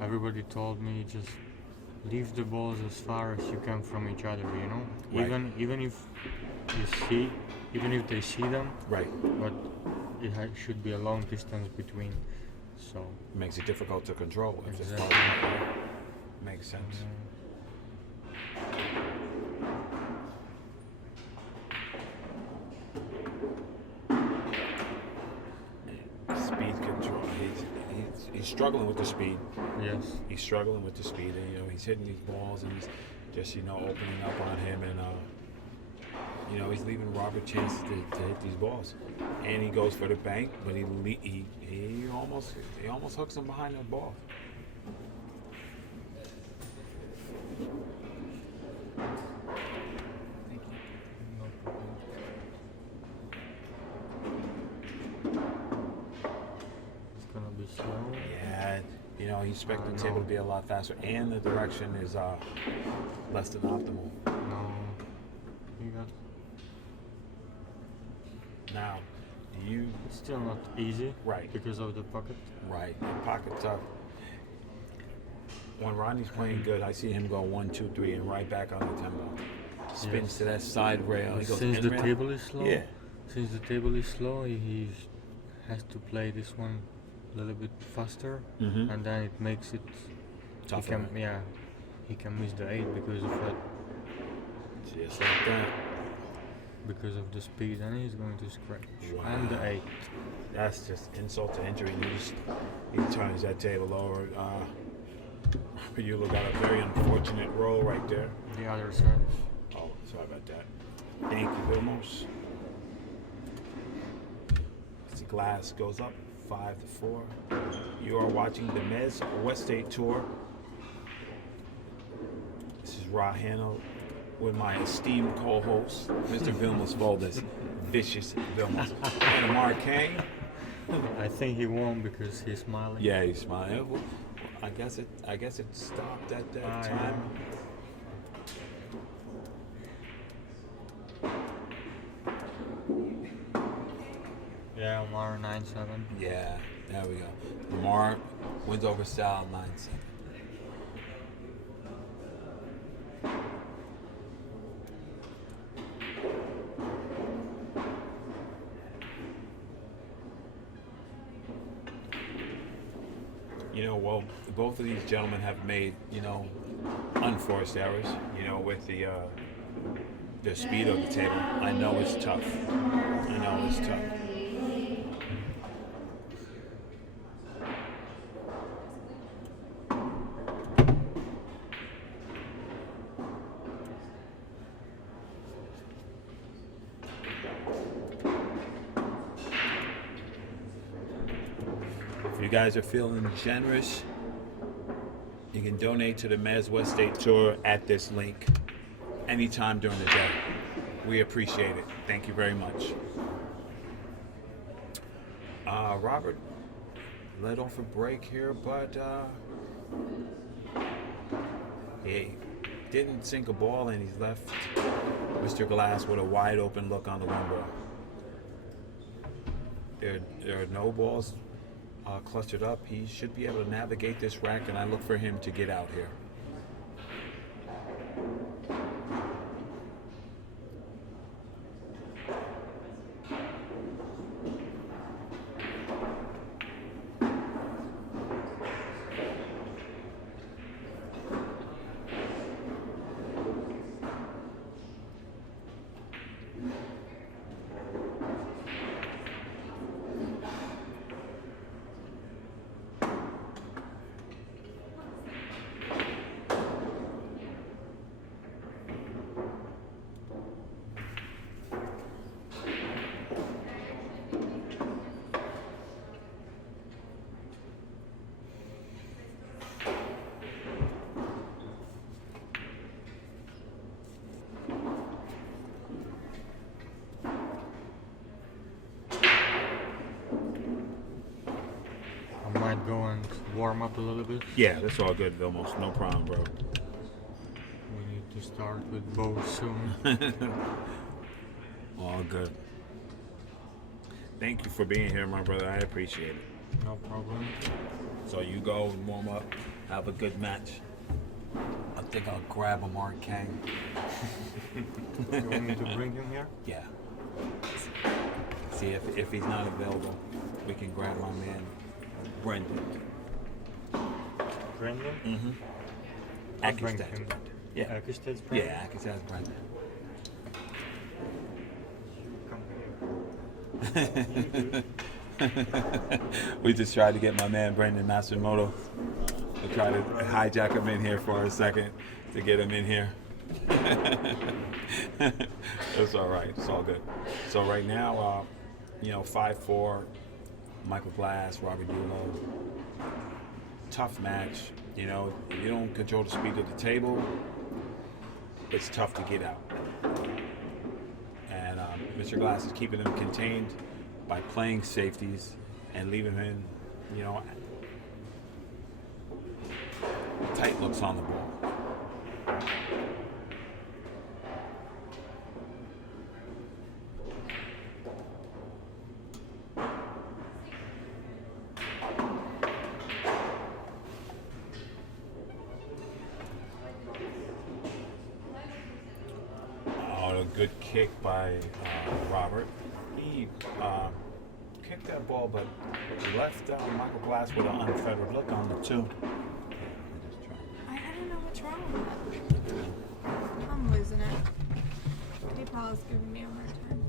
everybody told me just leave the balls as far as you can from each other, you know? Right. Even if they see them, Right. but should be a long distance between. So Makes it difficult to control if it's Exactly. far. Makes sense. Speed control. He's struggling with the speed. yes, He's struggling with the speed, and he's hitting these balls, and he's just opening up on him, and he's leaving Robert chances to hit these balls, and he goes for the bank, but he almost hooks him behind the ball. it's gonna be slow. Yeah, he's expecting the table to be a lot faster, and the direction is less than optimal. No, you got. Now, you It's still not easy, Right. Because of the pocket. right in pocket tough. When Rodney's playing good, I see him go 1, 2, 3, and right back on the tempo. Spins Yes. to that side rail. He goes Since in the rail. table is slow, Yeah. he has to play this one a little bit faster, Mhm. and then it makes it Tougher. he can miss the 8 because of that, Just like that. because of the speed, and he's going to scratch. Wow. And the 8. That's just insult to injury. He turns that table over. Yulo got a very unfortunate roll right there. The other side. Oh, sorry about that. Thank you, Vilmos. The glass goes up 5-4. You are watching the Mezz West State Tour. This is Ra Hanna with my esteemed co-host, Mr. Vilmos Valdes, Vicious Vilmos, and Amar Kane. I think he won because he's smiling. Yeah, he's smiling. Well, I guess it stopped at that time. Yeah, Omar 9-7. Yeah, there we go. Amar wins over Sal 9-7. Well, both of these gentlemen have made, unforced errors, with the speed of the table. I know it's tough. If you guys are feeling generous, you can donate to the Mezz West State Tour at this link anytime during the day. We appreciate it. Thank you very much. Robert let off a break here, but he didn't sink a ball, and he's left Mr. Glass with a wide open look on the one ball. There are no balls clustered up. He should be able to navigate this rack, and I look for him to get out here. and warm up a little bit. Yeah, that's all good, Vilmos. No problem, bro. We need to start with bows soon. All good. Thank you for being here, my brother. I appreciate it. No problem. So you go and warm up. Have a good match. I think I'll grab a Mark Kang. You want me to bring him here? Yeah. See if he's not available, we can grab my man Brendan. Brendan? Mm-hmm. I'll bring Akistad's him. Brendan. Yeah. Akistad's Brendan? Yeah, Akistad's Brendan. We just tried to get my man Brendan Matsumoto. We tried to hijack him in here for a second to get him in here. It's all right. It's all good. So right now, 5-4, Michael Glass, Robert Yulo. Tough match. If you don't control the speed of the table, it's tough to get out. And Mr. Glass is keeping him contained by playing safeties and leaving him, tight looks on the ball. A good kick by Robert. He kicked that ball, but left Michael Glass with an unfettered look on the 2. I don't know what's wrong with it. I'm losing it. PayPal is giving me a hard time.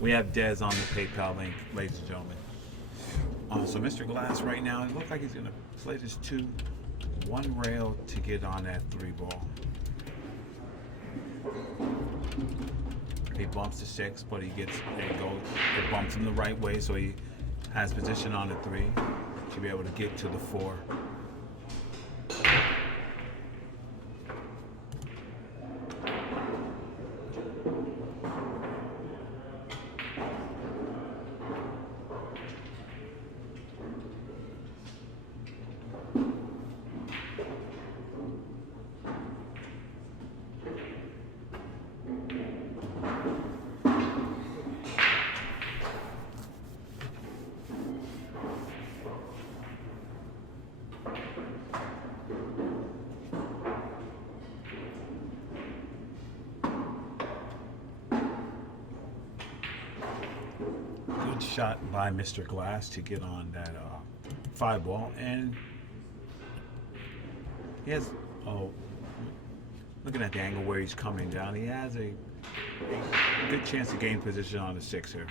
We have Dez on the PayPal link, ladies and gentlemen. So Mr. Glass right now, it looks like he's going to play this 2, 1 rail to get on that 3 ball. He bumps the 6, but it bumps him the right way, so he has position on the 3. Should be able to get to the 4. Good shot by Mr. Glass to get on that 5 ball, and he has, looking at the angle where he's coming down, he has a good chance to gain position on the 6 here.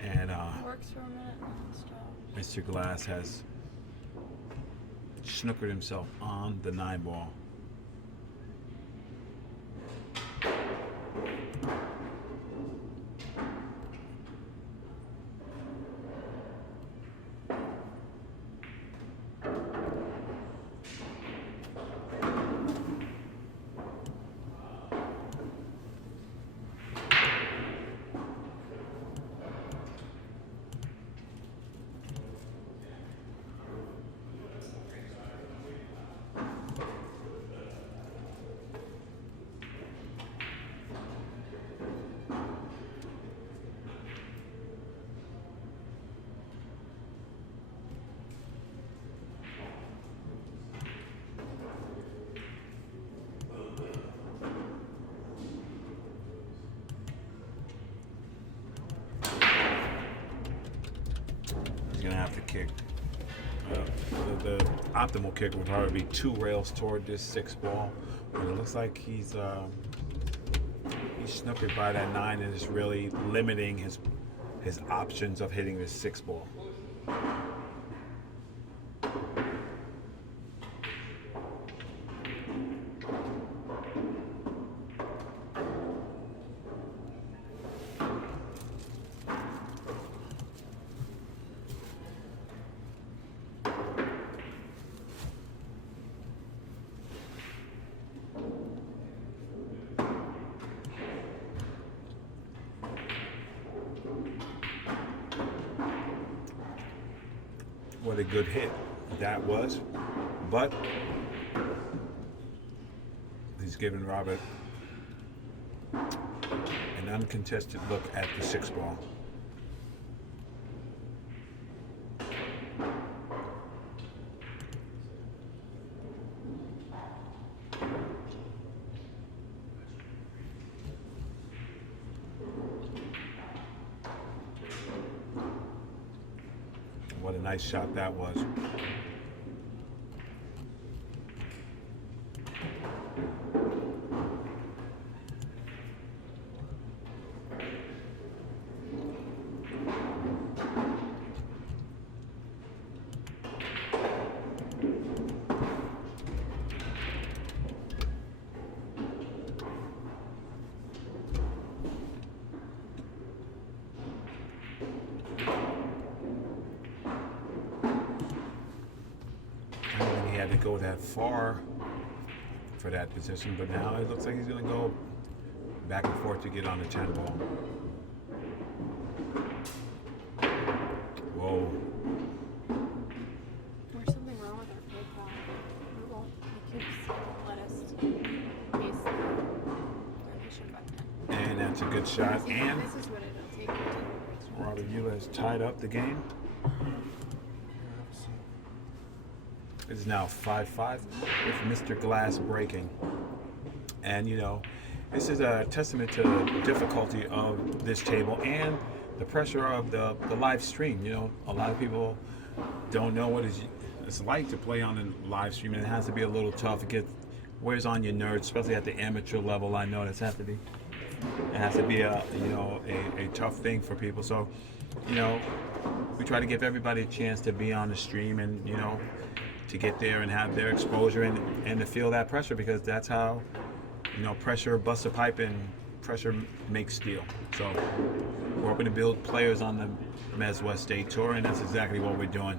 And It works for a minute and then stops. Mr. Glass has snookered himself on the 9 ball. He's gonna have to kick. The optimal kick would probably be 2 rails toward this 6 ball, but it looks like he's snookered by that 9 and is really limiting his options of hitting this 6 ball. what a good hit that was. But he's giving Robert an uncontested look at the 6 ball. What a nice shot that was. He had to go that far for that position, but now it looks like he's going to go back and forth to get on the 10 ball. Whoa. There's something wrong with our profile. It won't. It won't let us paste the donation button. And that's a good shot. And This is what it'll take you to. Robert Yulo has tied up the game. It's now 5-5 with Mr. Glass breaking. And, you know, this is a testament to the difficulty of this table and the pressure of the live stream. You know, a lot of people don't know what it's like to play on a live stream, and it has to be a little tough. It wears on your nerves, especially at the amateur level. I know it has to be a tough thing for people. So, you know, we try to give everybody a chance to be on the stream and, you know, to get there and have their exposure and to feel that pressure, because that's how, you know, pressure busts a pipe and pressure makes steel. So we're hoping to build players on the Mezz West State Tour, and that's exactly what we're doing.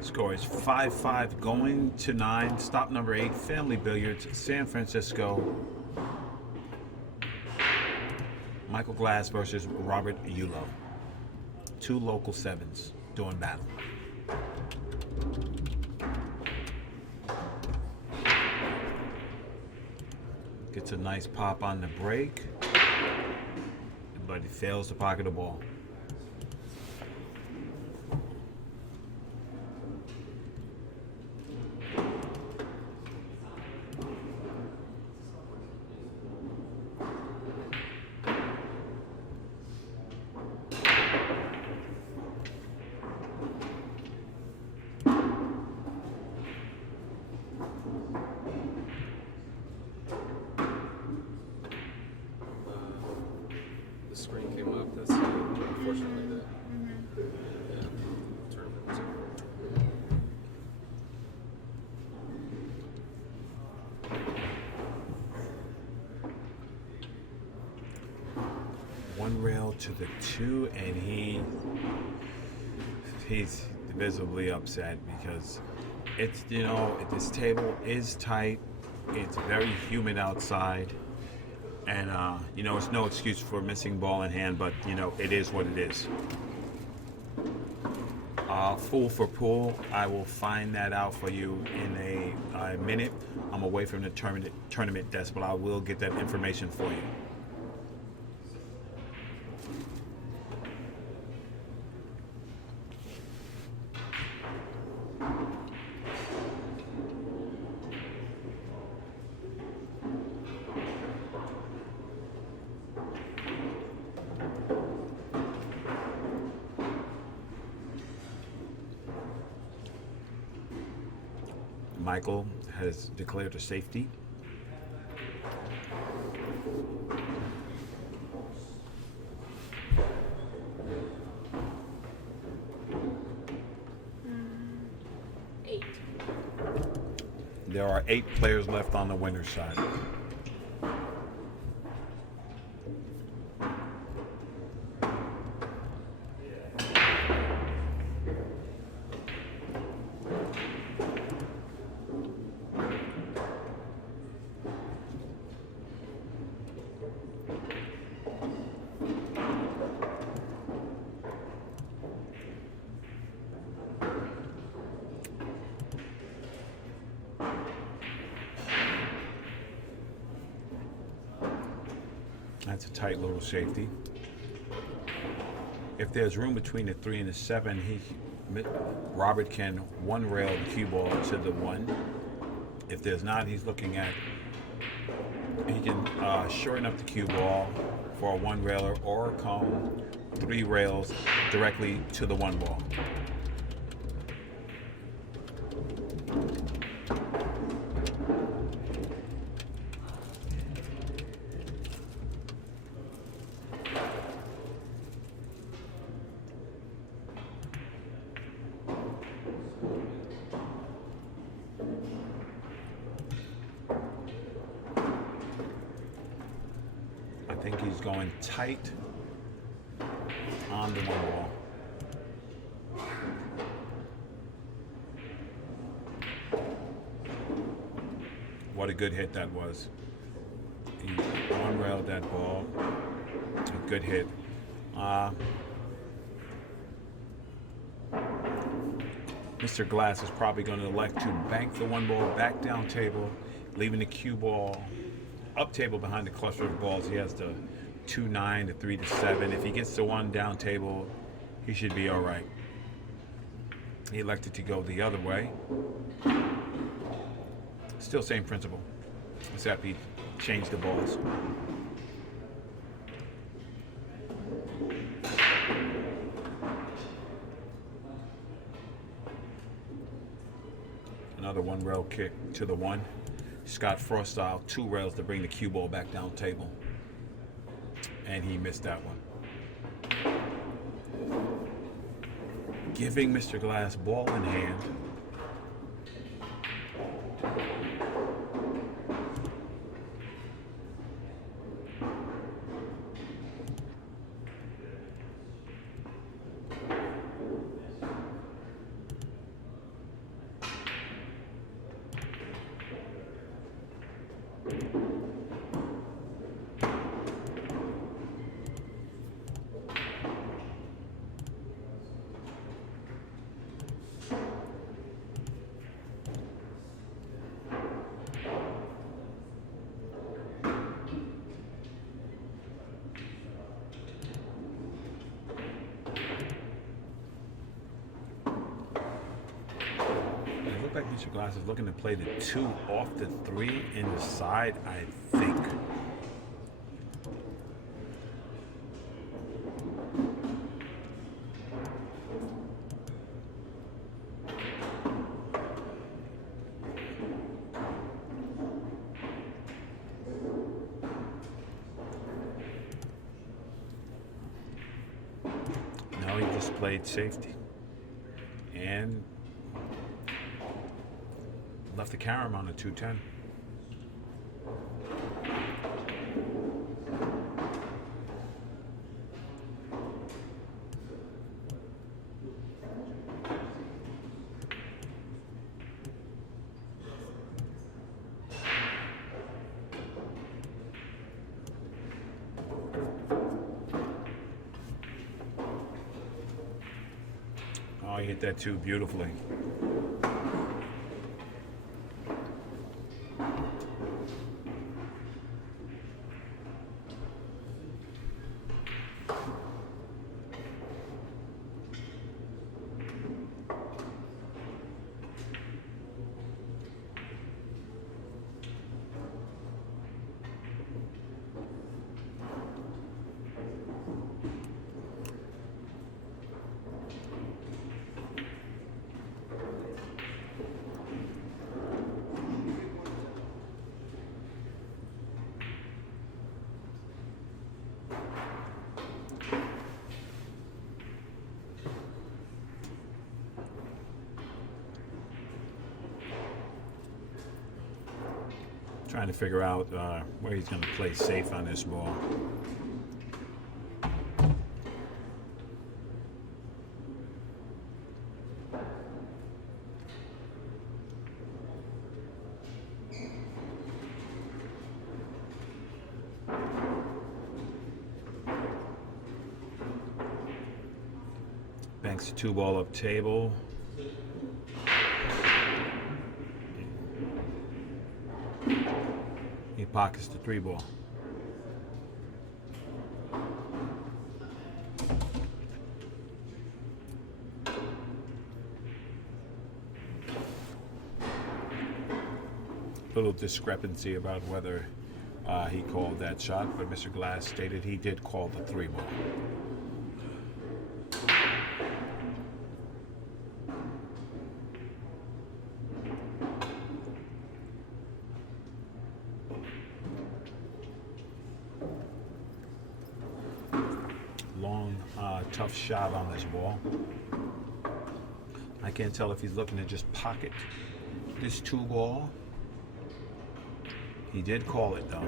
Score is 5-5 going to 9. Stop number 8, Family Billiards, San Francisco. Michael Glass versus Robert Yulo. 2 local 7s doing battle. Gets a nice pop on the break, but he fails to pocket the ball. The screen came up. That's unfortunately the tournament was over. One rail to the 2, and he's visibly upset because it's, you know, this table is tight. It's very humid outside. And, you know, it's no excuse for missing ball in hand, but, you know, it is what it is. Full for pool, I will find that out for you in a minute. I'm away from the tournament desk, but I will get that information for you. Michael has declared a safety. Eight. There are 8 players left on the winner's side. That's a tight little safety. If there's room between the 3 and the 7, Robert can one rail the cue ball to the 1. If there's not, he can shorten up the cue ball for a 1 railer or come 3 rails directly to the 1 ball. I think he's going tight on the 1 ball. What a good hit that was. He 1 railed that ball. A good hit. Mr. Glass is probably going to elect to bank the 1 ball back down table, leaving the cue ball up table behind the cluster of balls. He has the 2-9, the 3-7. If he gets the 1 down table, he should be all right. He elected to go the other way. Still same principle, except he changed the balls. Another 1 rail kick to the 1. Scott Frost style, 2 rails to bring the cue ball back down table. And he missed that one. Giving Mr. Glass ball in hand. It looked like Mr. Glass is looking to play the 2 off the 3 in the side, I think. No, he just played safety. And left the carom on a 2-10. Oh, he hit that 2 beautifully. Trying to figure out where he's going to play safe on this ball. Banks the 2 ball up table. He pockets the 3 ball. little discrepancy about whether he called that shot, but Mr. Glass stated he did call the 3 ball. Long, tough shot on this ball. I can't tell if he's looking to just pocket this 2 ball. He did call it though.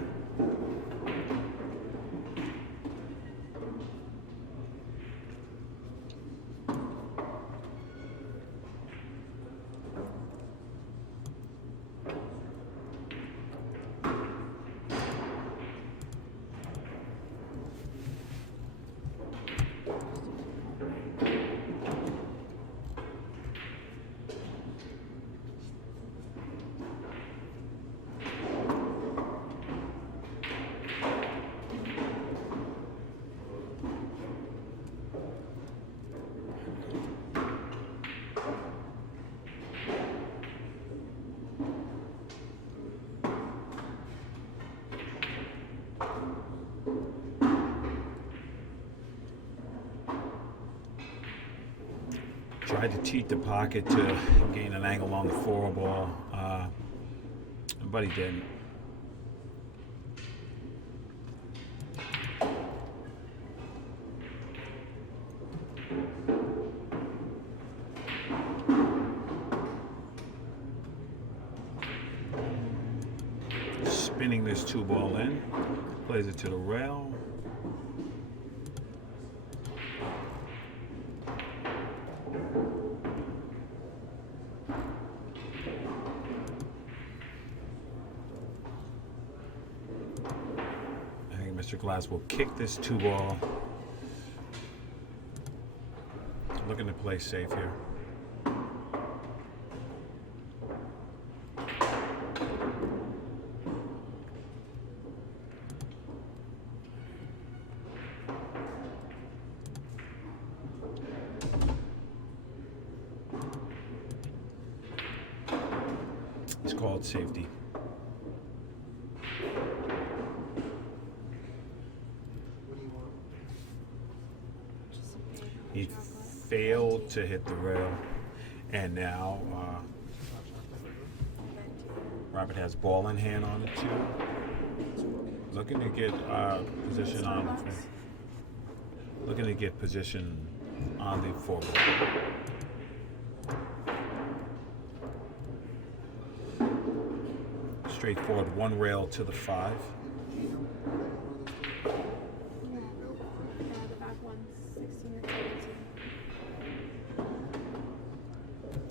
Tried to cheat the pocket to gain an angle on the 4 ball, but he didn't. Spinning this 2 ball in, plays it to the rail. Mr. Glass will kick this 2 ball. Looking to play safe here. It's called safety. He failed to hit the rail, and now Robert has ball in hand on it too. Looking to get position on the looking to get position on the 4 ball. Straightforward 1 rail to the 5.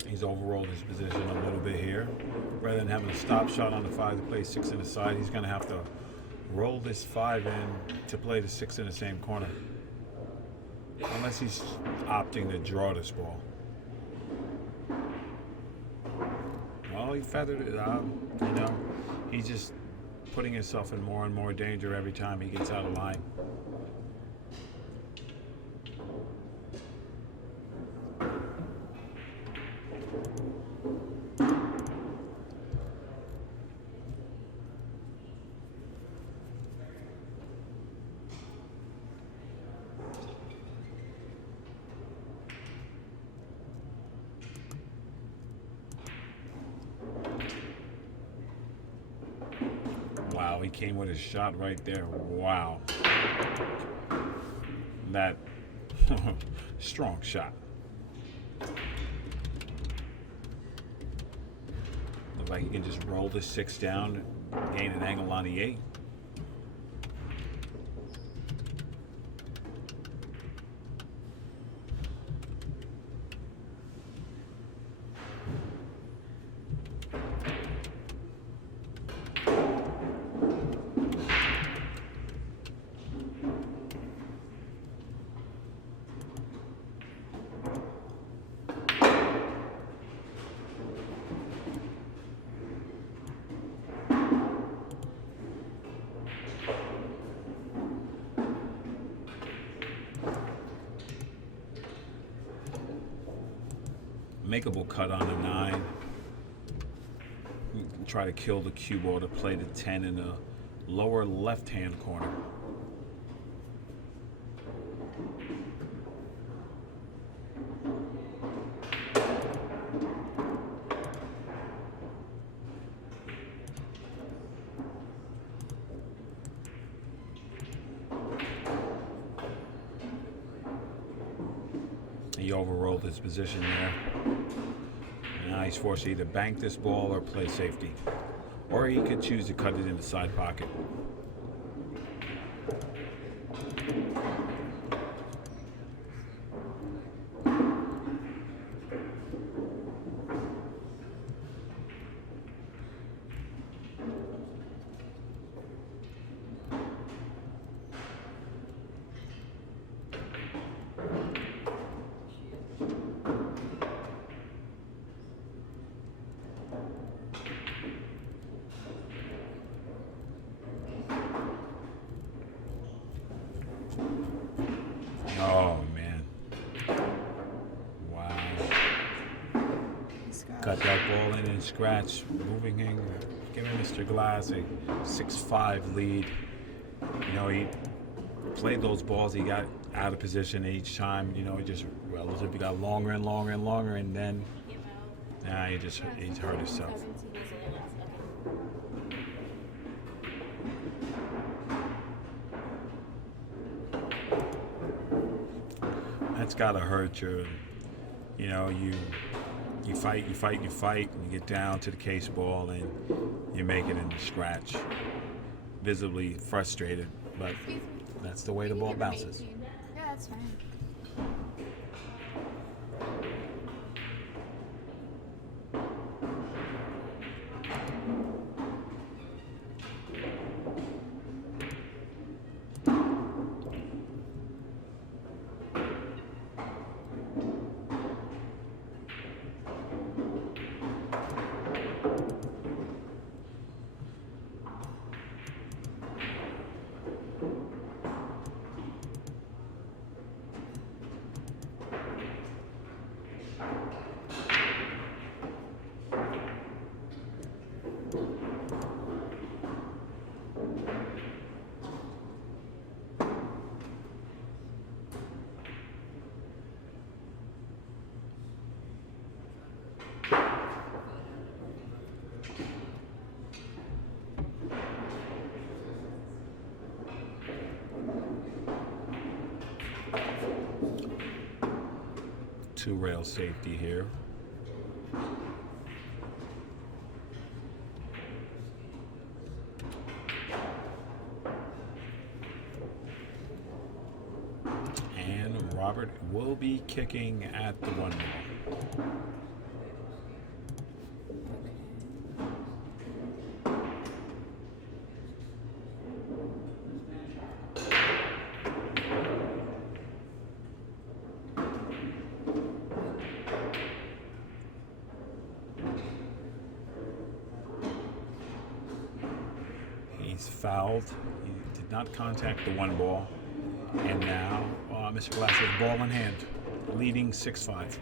He's overrolled his position a little bit here. Rather than having a stop shot on the 5 to play 6 in the side, he's going to have to roll this 5 in to play the 6 in the same corner. Unless he's opting to draw this ball. Well, he feathered it out. You know, he's just putting himself in more and more danger every time he gets out of line. Wow, he came with his shot right there. Wow. That strong shot. Look like he can just roll the 6 down, gain an angle on the 8. Makeable cut on a 9. try to kill the cue ball to play the 10 in the lower left-hand corner. He overrolled his position there. Now he's forced to either bank this ball or play safety. Or he could choose to cut it in the side pocket. Oh, man. Wow. Got that ball in and scratch. Moving in. Giving Mr. Glass a 6-5 lead. You know, he played those balls. He got out of position each time. You know, he just relatively got longer and longer and longer. And then, he's hurt himself. That's gotta hurt you. You know, you fight, and you get down to the case ball and you make it in the scratch. Visibly frustrated, but that's the way the ball bounces. Yeah, that's fine. Two rail safety here. And Robert will be kicking at the 1 ball. Fouled. He did not contact the 1 ball. And now Mr. Glass has ball in hand, leading 6-5.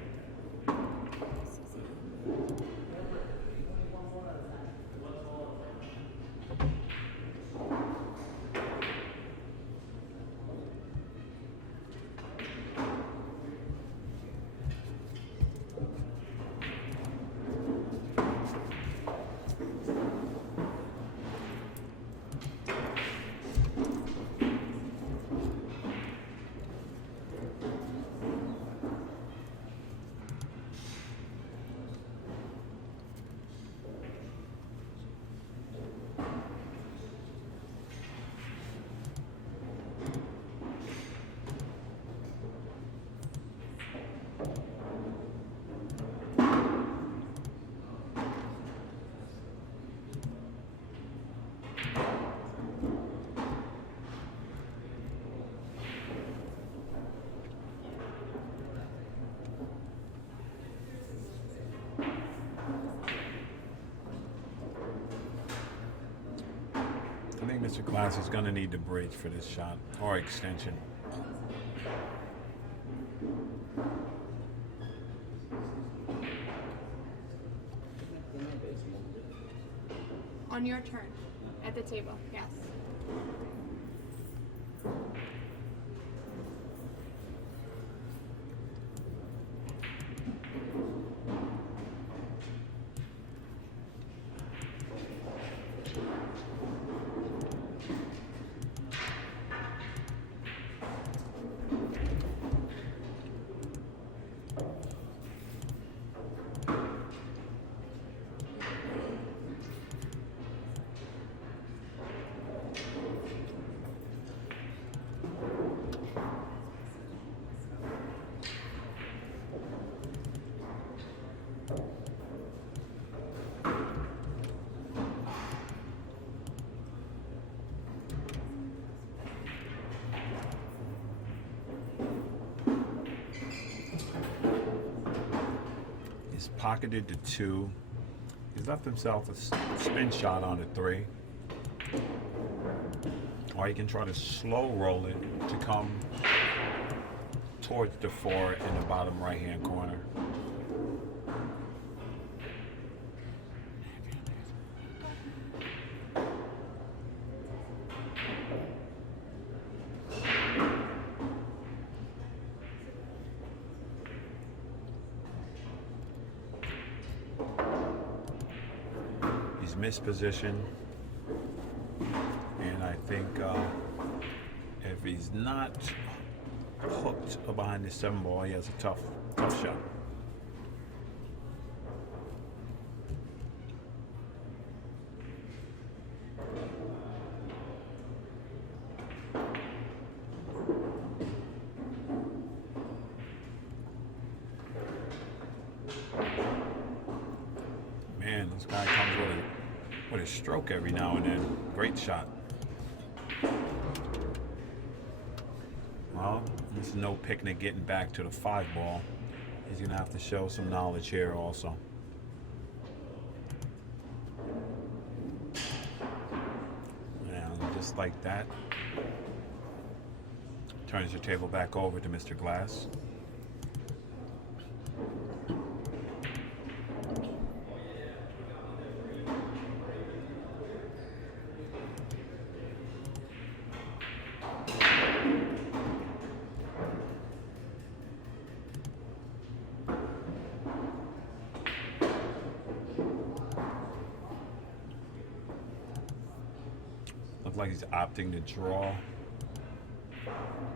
I think Mr. Glass is going to need to bridge for this shot or extension. On your turn. At the table, yes. He's pocketed the 2. He's left himself a spin shot on the 3. Or he can try to slow roll it to come towards the 4 in the bottom right hand corner. He's mispositioned, and I think if he's not hooked behind the 7 ball, he has a tough shot. Man, this guy comes with a stroke every now and then. Great shot. Well, this is no picnic getting back to the 5 ball. He's going to have to show some knowledge here also. And just like that, turns your table back over to Mr. Glass. Looks like he's opting to draw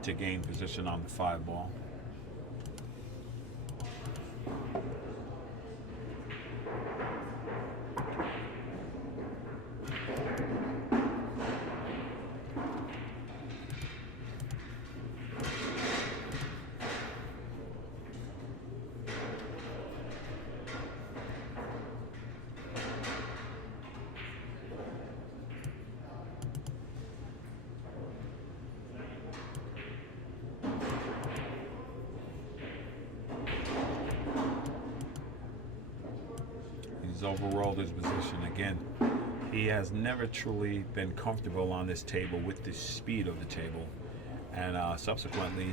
to gain position on the 5 ball. He's overrolled his position again. He has never truly been comfortable on this table with the speed of the table, and subsequently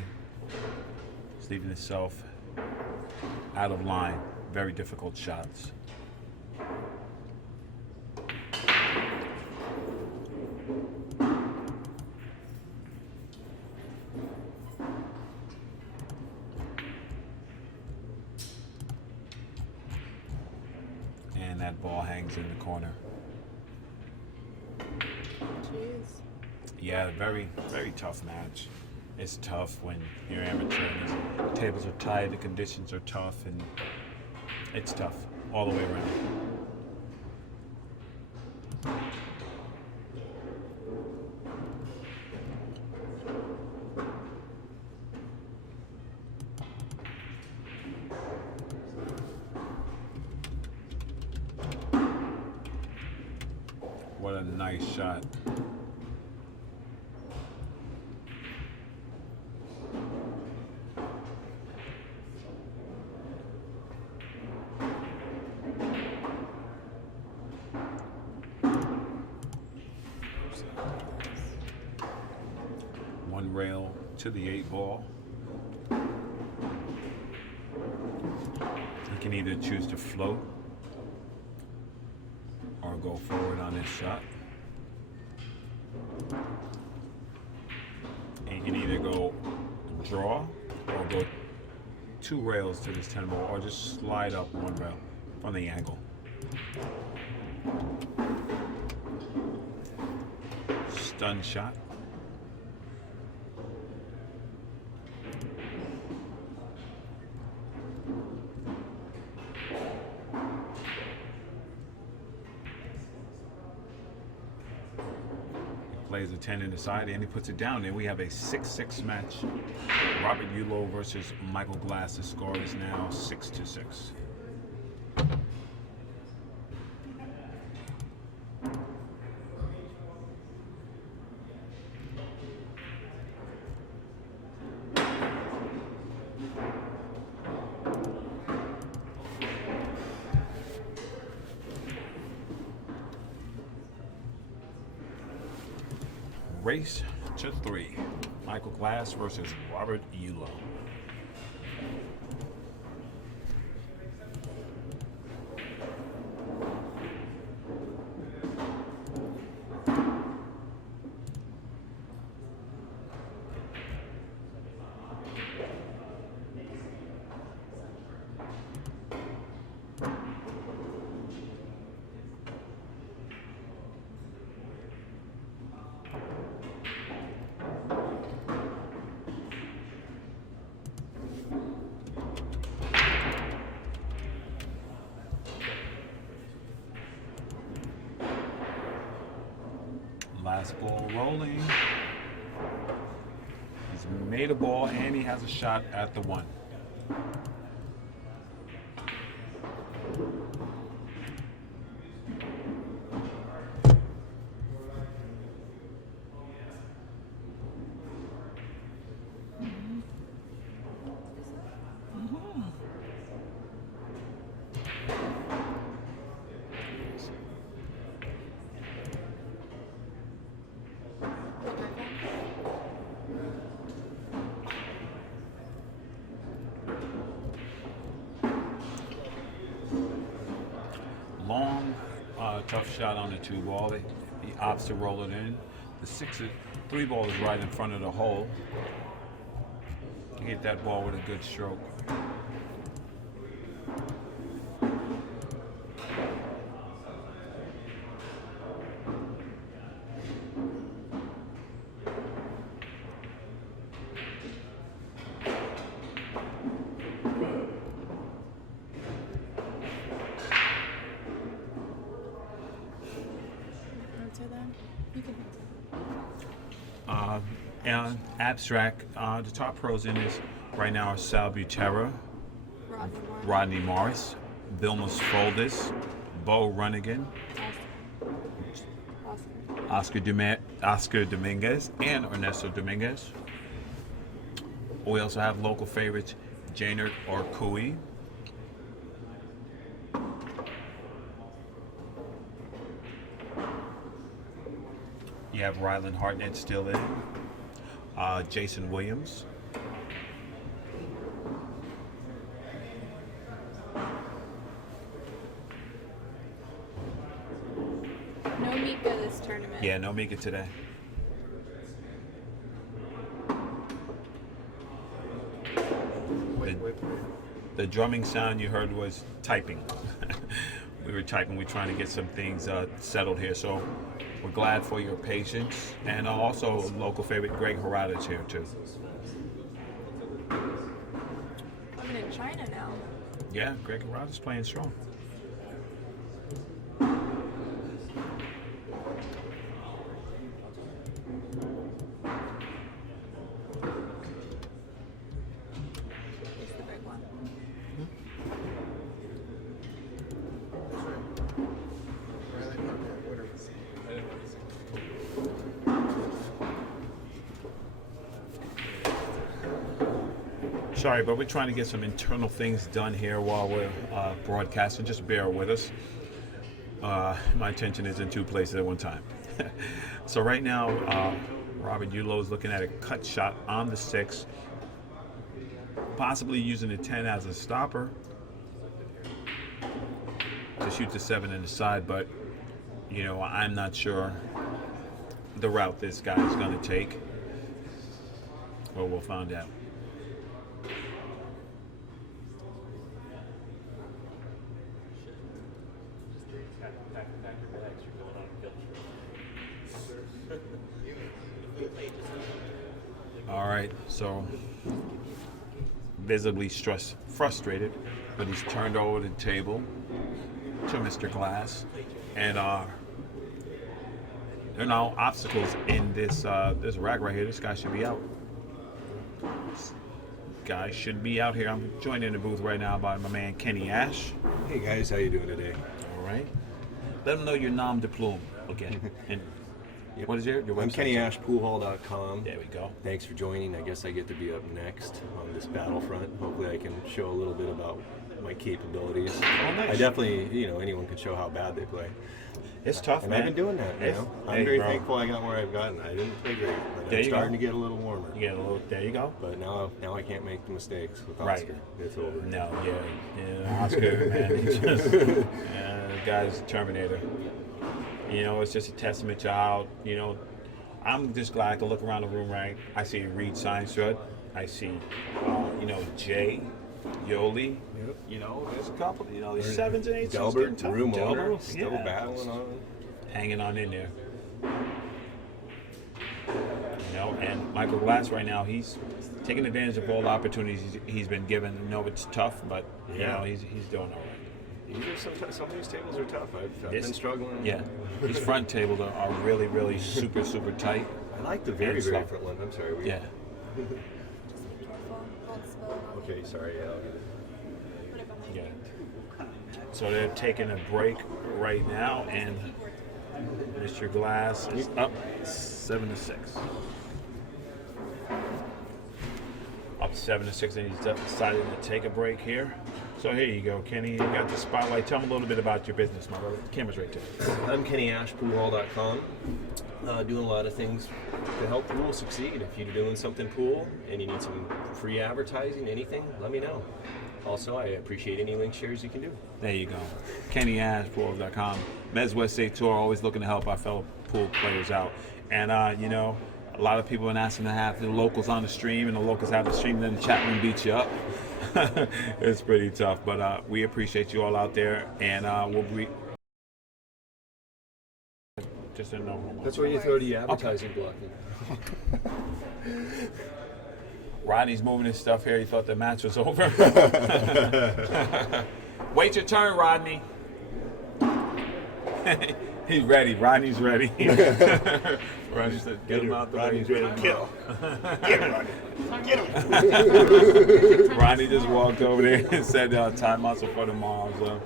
he's leaving himself out of line. Very difficult shots. And that ball hangs in the corner. Jeez. Yeah, very, very tough match. It's tough when you're amateur and the tables are tight, the conditions are tough, and it's tough all the way around. What a nice shot. One rail to the 8 ball. You can either choose to float or go forward on this shot. And you can either go draw or go 2 rails to this 10 ball, or just slide up 1 rail from the angle. Stun shot. Plays a 10 in the side and he puts it down. Then we have a 6-6 match. Robert Yulo versus Michael Glass. The score is now 6-6. Race to 3. Michael Glass versus Robert Yulo. Last ball rolling. He's made a ball and he has a shot at the 1. Long, tough shot on the 2 ball. He opts to roll it in. The 3 ball is right in front of the hole. You hit that ball with a good stroke. And abstract, the top pros in this right now are Sal Butera, Rodney Morris, Vilmos Foldis, Bo Runnigan, Oscar Dominguez, and Ernesto Dominguez. We also have local favorites Jaynard Orkui, you have Ryland Hartnett still in. Jason Williams. No Mika this tournament. Yeah, no Mika today. The drumming sound you heard was typing. We were typing. We're trying to get some things settled here. So we're glad for your patience. And also local favorite Greg Harada is here too. I'm in China now. Yeah, Greg Harada's playing strong. It's the big one. Sorry, but we're trying to get some internal things done here while we're broadcasting. Just bear with us. My attention is in 2 places at one time. So right now, Robert Yulo is looking at a cut shot on the 6, possibly using the 10 as a stopper to shoot the 7 in the side, but You know, I'm not sure the route this guy is going to take. Well, we'll find out. All right, so visibly frustrated, but he's turned over the table to Mr. Glass, and there are no obstacles in this this rack right here. This guy should be out. This guy should be out here. I'm joined in the booth right now by my man Kenny Ash. Hey guys, how you doing today? All right, let him know your nom de plume again. And what is your website? I'm KennyAshPoolHall.com. There we go. Thanks for joining. I guess I get to be up next on this battlefront. Hopefully I can show a little bit about my capabilities. Oh, nice. I definitely, you know, anyone can show how bad they play. It's tough, And man. I've been doing that, you It's- know. hey, I'm very bro. thankful I got where I've gotten. I didn't play great, but There I'm you starting go. to get a little warmer. You get a little. There you go. But now I can't make the mistakes with Right. Oscar. It's over. No, yeah, Oscar, man. He just, the guy's a Terminator. You know, it's just a testament to how, you know, I'm just glad I can look around the room, right? I see Reed Seinstrud. I see, you know, Jay, Yoli. Yep. You know, there's a couple, you know, these 7s and 8s. Delbert, tough. room owner, Delbert, still yeah, battling on. hanging on in there. You know, and Michael Glass right now, he's taking advantage of all the opportunities he's been given. You know, it's tough, but, you Yeah. know, he's doing all right. Some of these tables are tough. I've This- been struggling. Yeah, these front tables are really, really super, super tight. I like the very, And very slow. front one. I'm sorry. Yeah. Okay, sorry. Yeah, I'll get it. Yeah. So they're taking a break right now, and Mr. Glass is up 7-6. Up 7-6, and he's decided to take a break here. So here you go, Kenny. You got the spotlight. Tell them a little bit about your business, my brother. The camera's right there. I'm KennyAshPoolHall.com. Doing a lot of things to help pool succeed. If you're doing something pool and you need some free advertising, anything, let me know. Also, I appreciate any link shares you can do. There you go. KennyAshPools.com. Mezz West State Tour, always looking to help our fellow pool players out. And, you know, a lot of people have been asking to have the locals on the stream, and the locals have the stream, and then the chat room beats you up. It's pretty tough, but we appreciate you all out there, and we'll be just a normal. That's where you throw the advertising block in. Rodney's moving his stuff here. He thought the match was over. Wait your turn, Rodney. He's ready. Rodney's ready. Rodney said, "Get him out the way." Rodney's ready to kill. Get him, Rodney. Get him. Rodney just walked over there and said, "Time muscle for tomorrow." So.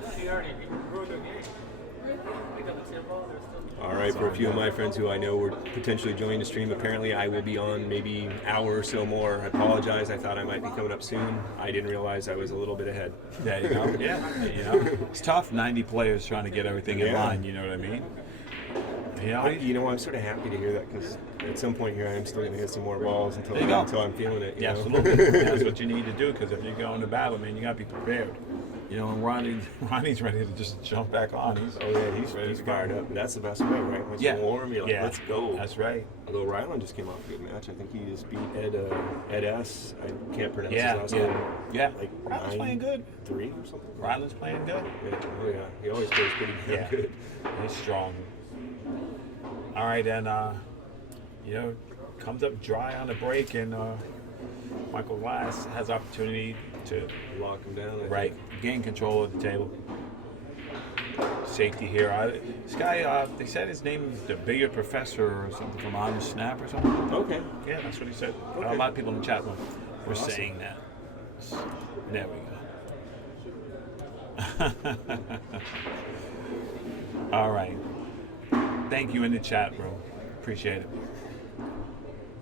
All right, for a few of my friends who I know were potentially joining the stream, apparently I will be on maybe an hour or so more. I apologize. I thought I might be coming up soon. I didn't realize I was a little bit ahead. There you go. Yeah, you know, it's tough. 90 players trying to get everything in Yeah. line. You know what I mean? I'm sort of happy to hear that because at some point here I am still going to hit some more balls There you go. until I'm feeling it. You Yeah, know? absolutely. That's what you need to do, because if you're going to battle, man, you got to be prepared. You know, and Ronnie's ready to just jump back on. He's ready He's to fired go. up, and that's the best way, right? Once you're warm, you're like, let's go. That's right. Although Ryland just came off a good match. I think he just beat Ed S. I can't pronounce Yeah, his last yeah, name. yeah. Like Ryland's playing good. 9-3 or something. Ryland's playing good. Yeah. Oh yeah, he always plays pretty damn Yeah, good. he's strong. All right, and you know, comes up dry on the break, and Michael Glass has opportunity to Lock him down. I think. gain control of the table. Safety here. This guy, they said his name is the Billiard Professor or something from On the Snap or something. Okay. Yeah, that's what he said. Okay. A lot of people in the chat room were Awesome. saying that. There we go. All right. Thank you in the chat room. Appreciate it.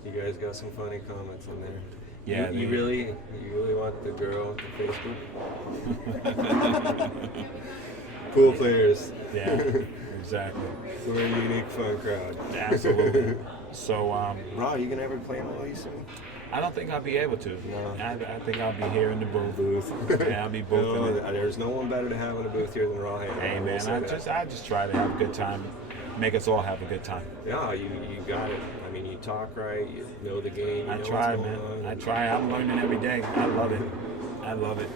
You guys got some funny comments in there. Yeah, You they- really want the girl to Facebook? Pool players. Yeah, exactly. We're a unique, fun crowd. Absolutely. So, Raw, you gonna ever play on all these soon? I don't think I'll be able to. No. I think I'll be here in the booth. Yeah, I'll be No, booked. there's no one better to have in a booth here than Raw. Hey man, I just try to have a good time make us all have a good time. Yeah, you got it. I mean, you talk right, you know the game. You I know try, what's man. going on. I try. I'm learning every day. I love it. I love it.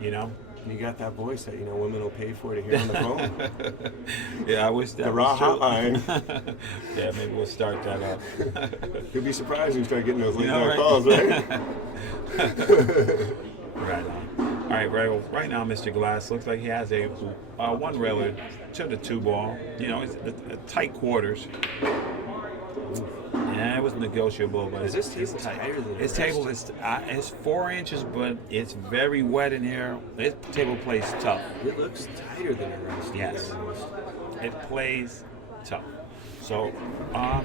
You know? You got that voice that women will pay for to hear on the phone. Yeah, I wish that The was raw true. hotline. Yeah, maybe we'll start that up. You'll be surprised when you start getting those late know, night right? calls, right? Right on. All right, right now, Mr. Glass looks like he has a one railer to the 2 ball. You know, it's tight quarters. Yeah, it was negotiable, but Is this table it's tight. tighter than the His table rest? is 4 inches, but it's very wet in here. This table plays tough. It looks tighter than the rest. Yes. Almost. It plays tough. So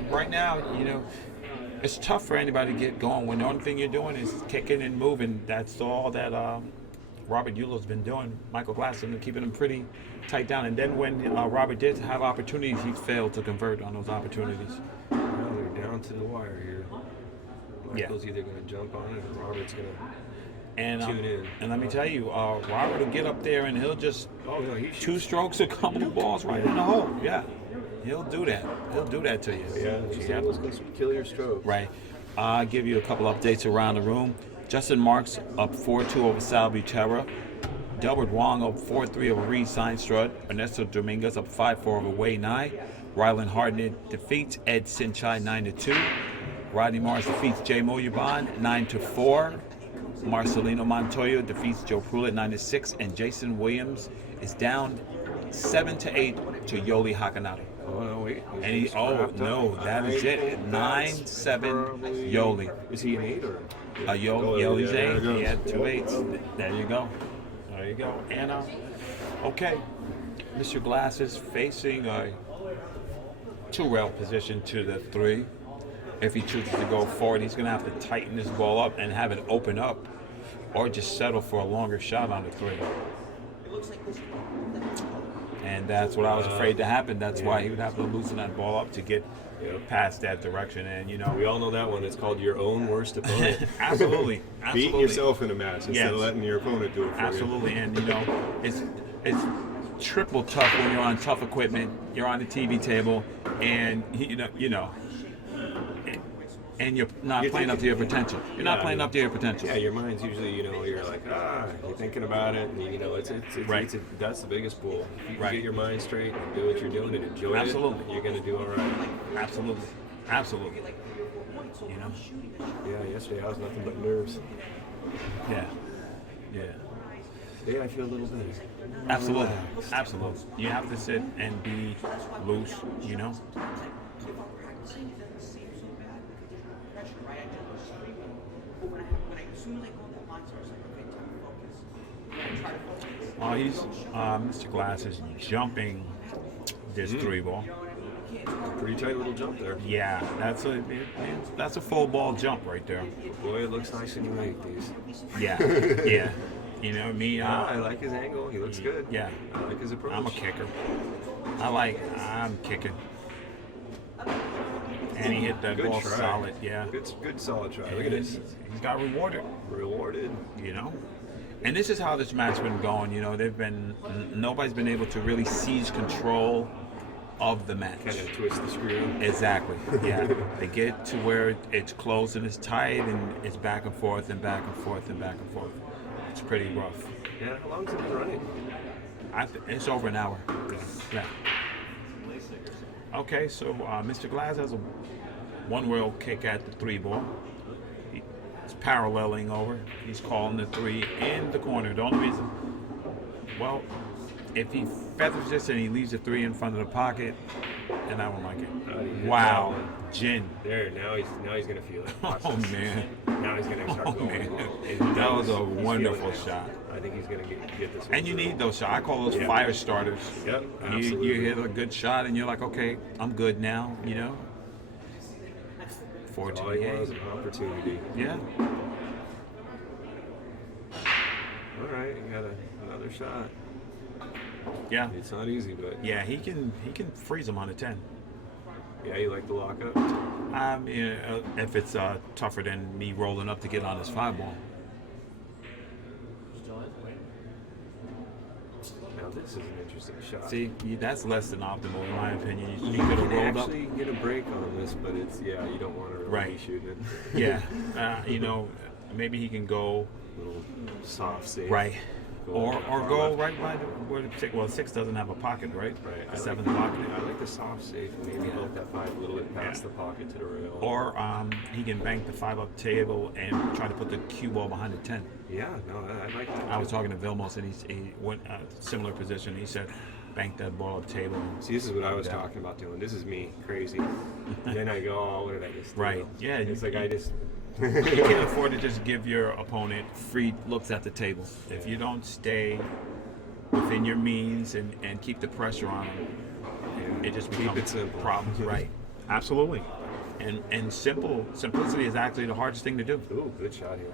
right now, you know, it's tough for anybody to get going when the only thing you're doing is kicking and moving. That's all that Robert Yulo's been doing. Michael Glass has been keeping him pretty tight down. And then when Robert did have opportunities, he failed to convert on those opportunities. Now they're down to the wire here. Yeah. Michael's either going to jump on it or Robert's going to. And Tune in. and let me tell you, Robert will get up there and he'll just Oh, no, he 2 strokes of couple of balls right in the hole. Yeah, he'll do that. He'll do that to you. Yeah, these tables can kill your stroke. Right. I'll give you a couple updates around the room. Justin Marks up 4-2 over Sal Butera. Delbert Wong up 4-3 over Reed Seinstrud. Ernesto Dominguez up 5-4 over Wei Nai. Rylan Hartnett defeats Ed Sinchai 9-2. Rodney Morris defeats Jay Moyuban 9-4. Marcelino Montoya defeats Joe Pruitt 9-6. And Jason Williams is down 7-8 to Yoli Hakanado. Oh, no, wait. And he, that is it. 9-7 Yoli. Is he an 8 or? Yoli's there 8. it goes. He had 2 Yep. 8s. There you go. There you go. And okay, Mr. Glass is facing a 2-rail position to the 3. If he chooses to go forward, he's going to have to tighten this ball up and have it open up, or just settle for a longer shot on the 3. And that's what I was afraid to happen. That's why he would have to loosen that ball up to get past that direction. And, you know, We all know that one. It's called your own worst opponent. absolutely. Beating yourself in a match instead Yes. of letting your opponent do it for Absolutely, and you know, it's triple tough when you're on tough equipment. You're on the TV table, and and you're not playing up to your potential. You're not playing up to your potential. Yeah, your mind's usually, you're like, you're thinking about it, and Right. that's the biggest pull. If you can Right. get your mind straight and do what you're doing and enjoy Absolutely. it, you're gonna do all right. Absolutely, absolutely. You know, Yeah, yesterday I was nothing but nerves. yeah, yeah. Today I feel a little better. Absolutely, absolutely. You have to sit and be loose. You know. Oh, he's Mr. Glass is jumping this 3 ball. Pretty tight little jump there. Yeah, that's a full ball jump right there. Boy, it looks nice when you make these. Yeah, yeah. You know me. I like his angle. He looks good. Yeah, I like his approach. I'm a kicker. I'm kicking. And he hit that Good ball try. solid. Yeah. Good solid try. Look at And this. He's got rewarded. Rewarded. You know. And this is how this match's been going. You know, nobody's been able to really seize control of the match. Kind of twist the screw. Exactly. Yeah. They get to where it's close and it's tight and it's back and forth and back and forth and back and forth. It's pretty rough. Yeah, how long's it been running? It's over an hour. Yeah. Okay, so Mr. Glass has a 1-rail kick at the 3 ball. He's paralleling over. He's calling the 3 in the corner. The only reason, well, if he feathers this and he leaves the 3 in front of the pocket, then I won't like it. Wow, Jin. There, now he's gonna feel it. Watch Oh this. man. Now he's gonna start Oh going. man. And That was a he's wonderful feeling it now. shot. I think he's gonna get this one. And you through. need those shots. I call those Yeah. fire starters. Yep, You absolutely. hit a good shot and you're like, okay, I'm good now, you know? Forward to All the he game. was an opportunity. Yeah. All right, you got another shot. Yeah. It's not easy, but Yeah, he can freeze him on a 10. yeah, you like the lockup. If it's tougher than me rolling up to get on his 5 ball. Now this This is an interesting shot. See, that's less than optimal in my opinion. You you could have can rolled up. actually get a break on this, but it's you don't want to really Right. shoot it. Yeah, you know, maybe he can go Little soft save. right, Go or far go left. right by the where the six. Well, 6 doesn't have a pocket, right? Right. The 7th pocket. I like the soft safe. Maybe Yeah. build that 5 a little bit past Yeah. the pocket to the rail. Or he can bank the 5 up table and try to put the cue ball behind the 10. yeah, no, I like that. I was too. talking to Vilmos and he went similar position. He said, bank that ball up table. See, this is what I was Yeah. talking about doing. This is me, crazy. Then I go, oh, what did I just do? Right. Yeah, It's you- like I just. You can't afford to just give your opponent free looks at the table. If you don't stay within your means and keep the pressure on them, it just Keep becomes it simple. problems. Right. Absolutely. And simplicity is actually the hardest thing to do. Ooh, good shot here.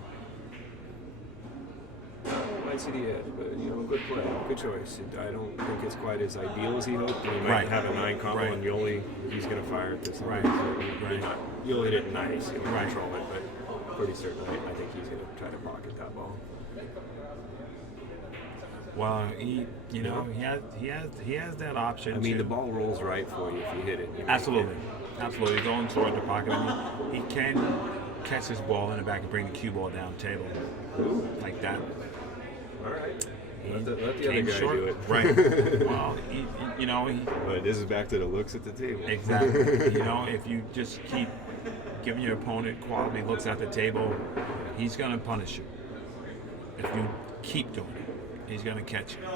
Might see the edge, but good play, good choice. I don't think it's quite as ideal as he hoped. He might Right. have a 9 combo, Right. and he's going to fire at this. Right. Right. You'll hit it nice, you'll Right. control it, but pretty certainly, I think he's going to try to pocket that ball. Well, he has that option. I mean, to- the ball rolls right for you if you hit it. You make Absolutely, it. absolutely. Going toward the pocket. I mean, he can catch his ball in the back and bring the cue ball down table like that. All right. He Let the other came guy short. do it. Right. Well, he But this is back to the looks at the table. exactly. If you just keep giving your opponent quality looks at the table, he's going to punish you. If you keep doing it, he's going to catch you.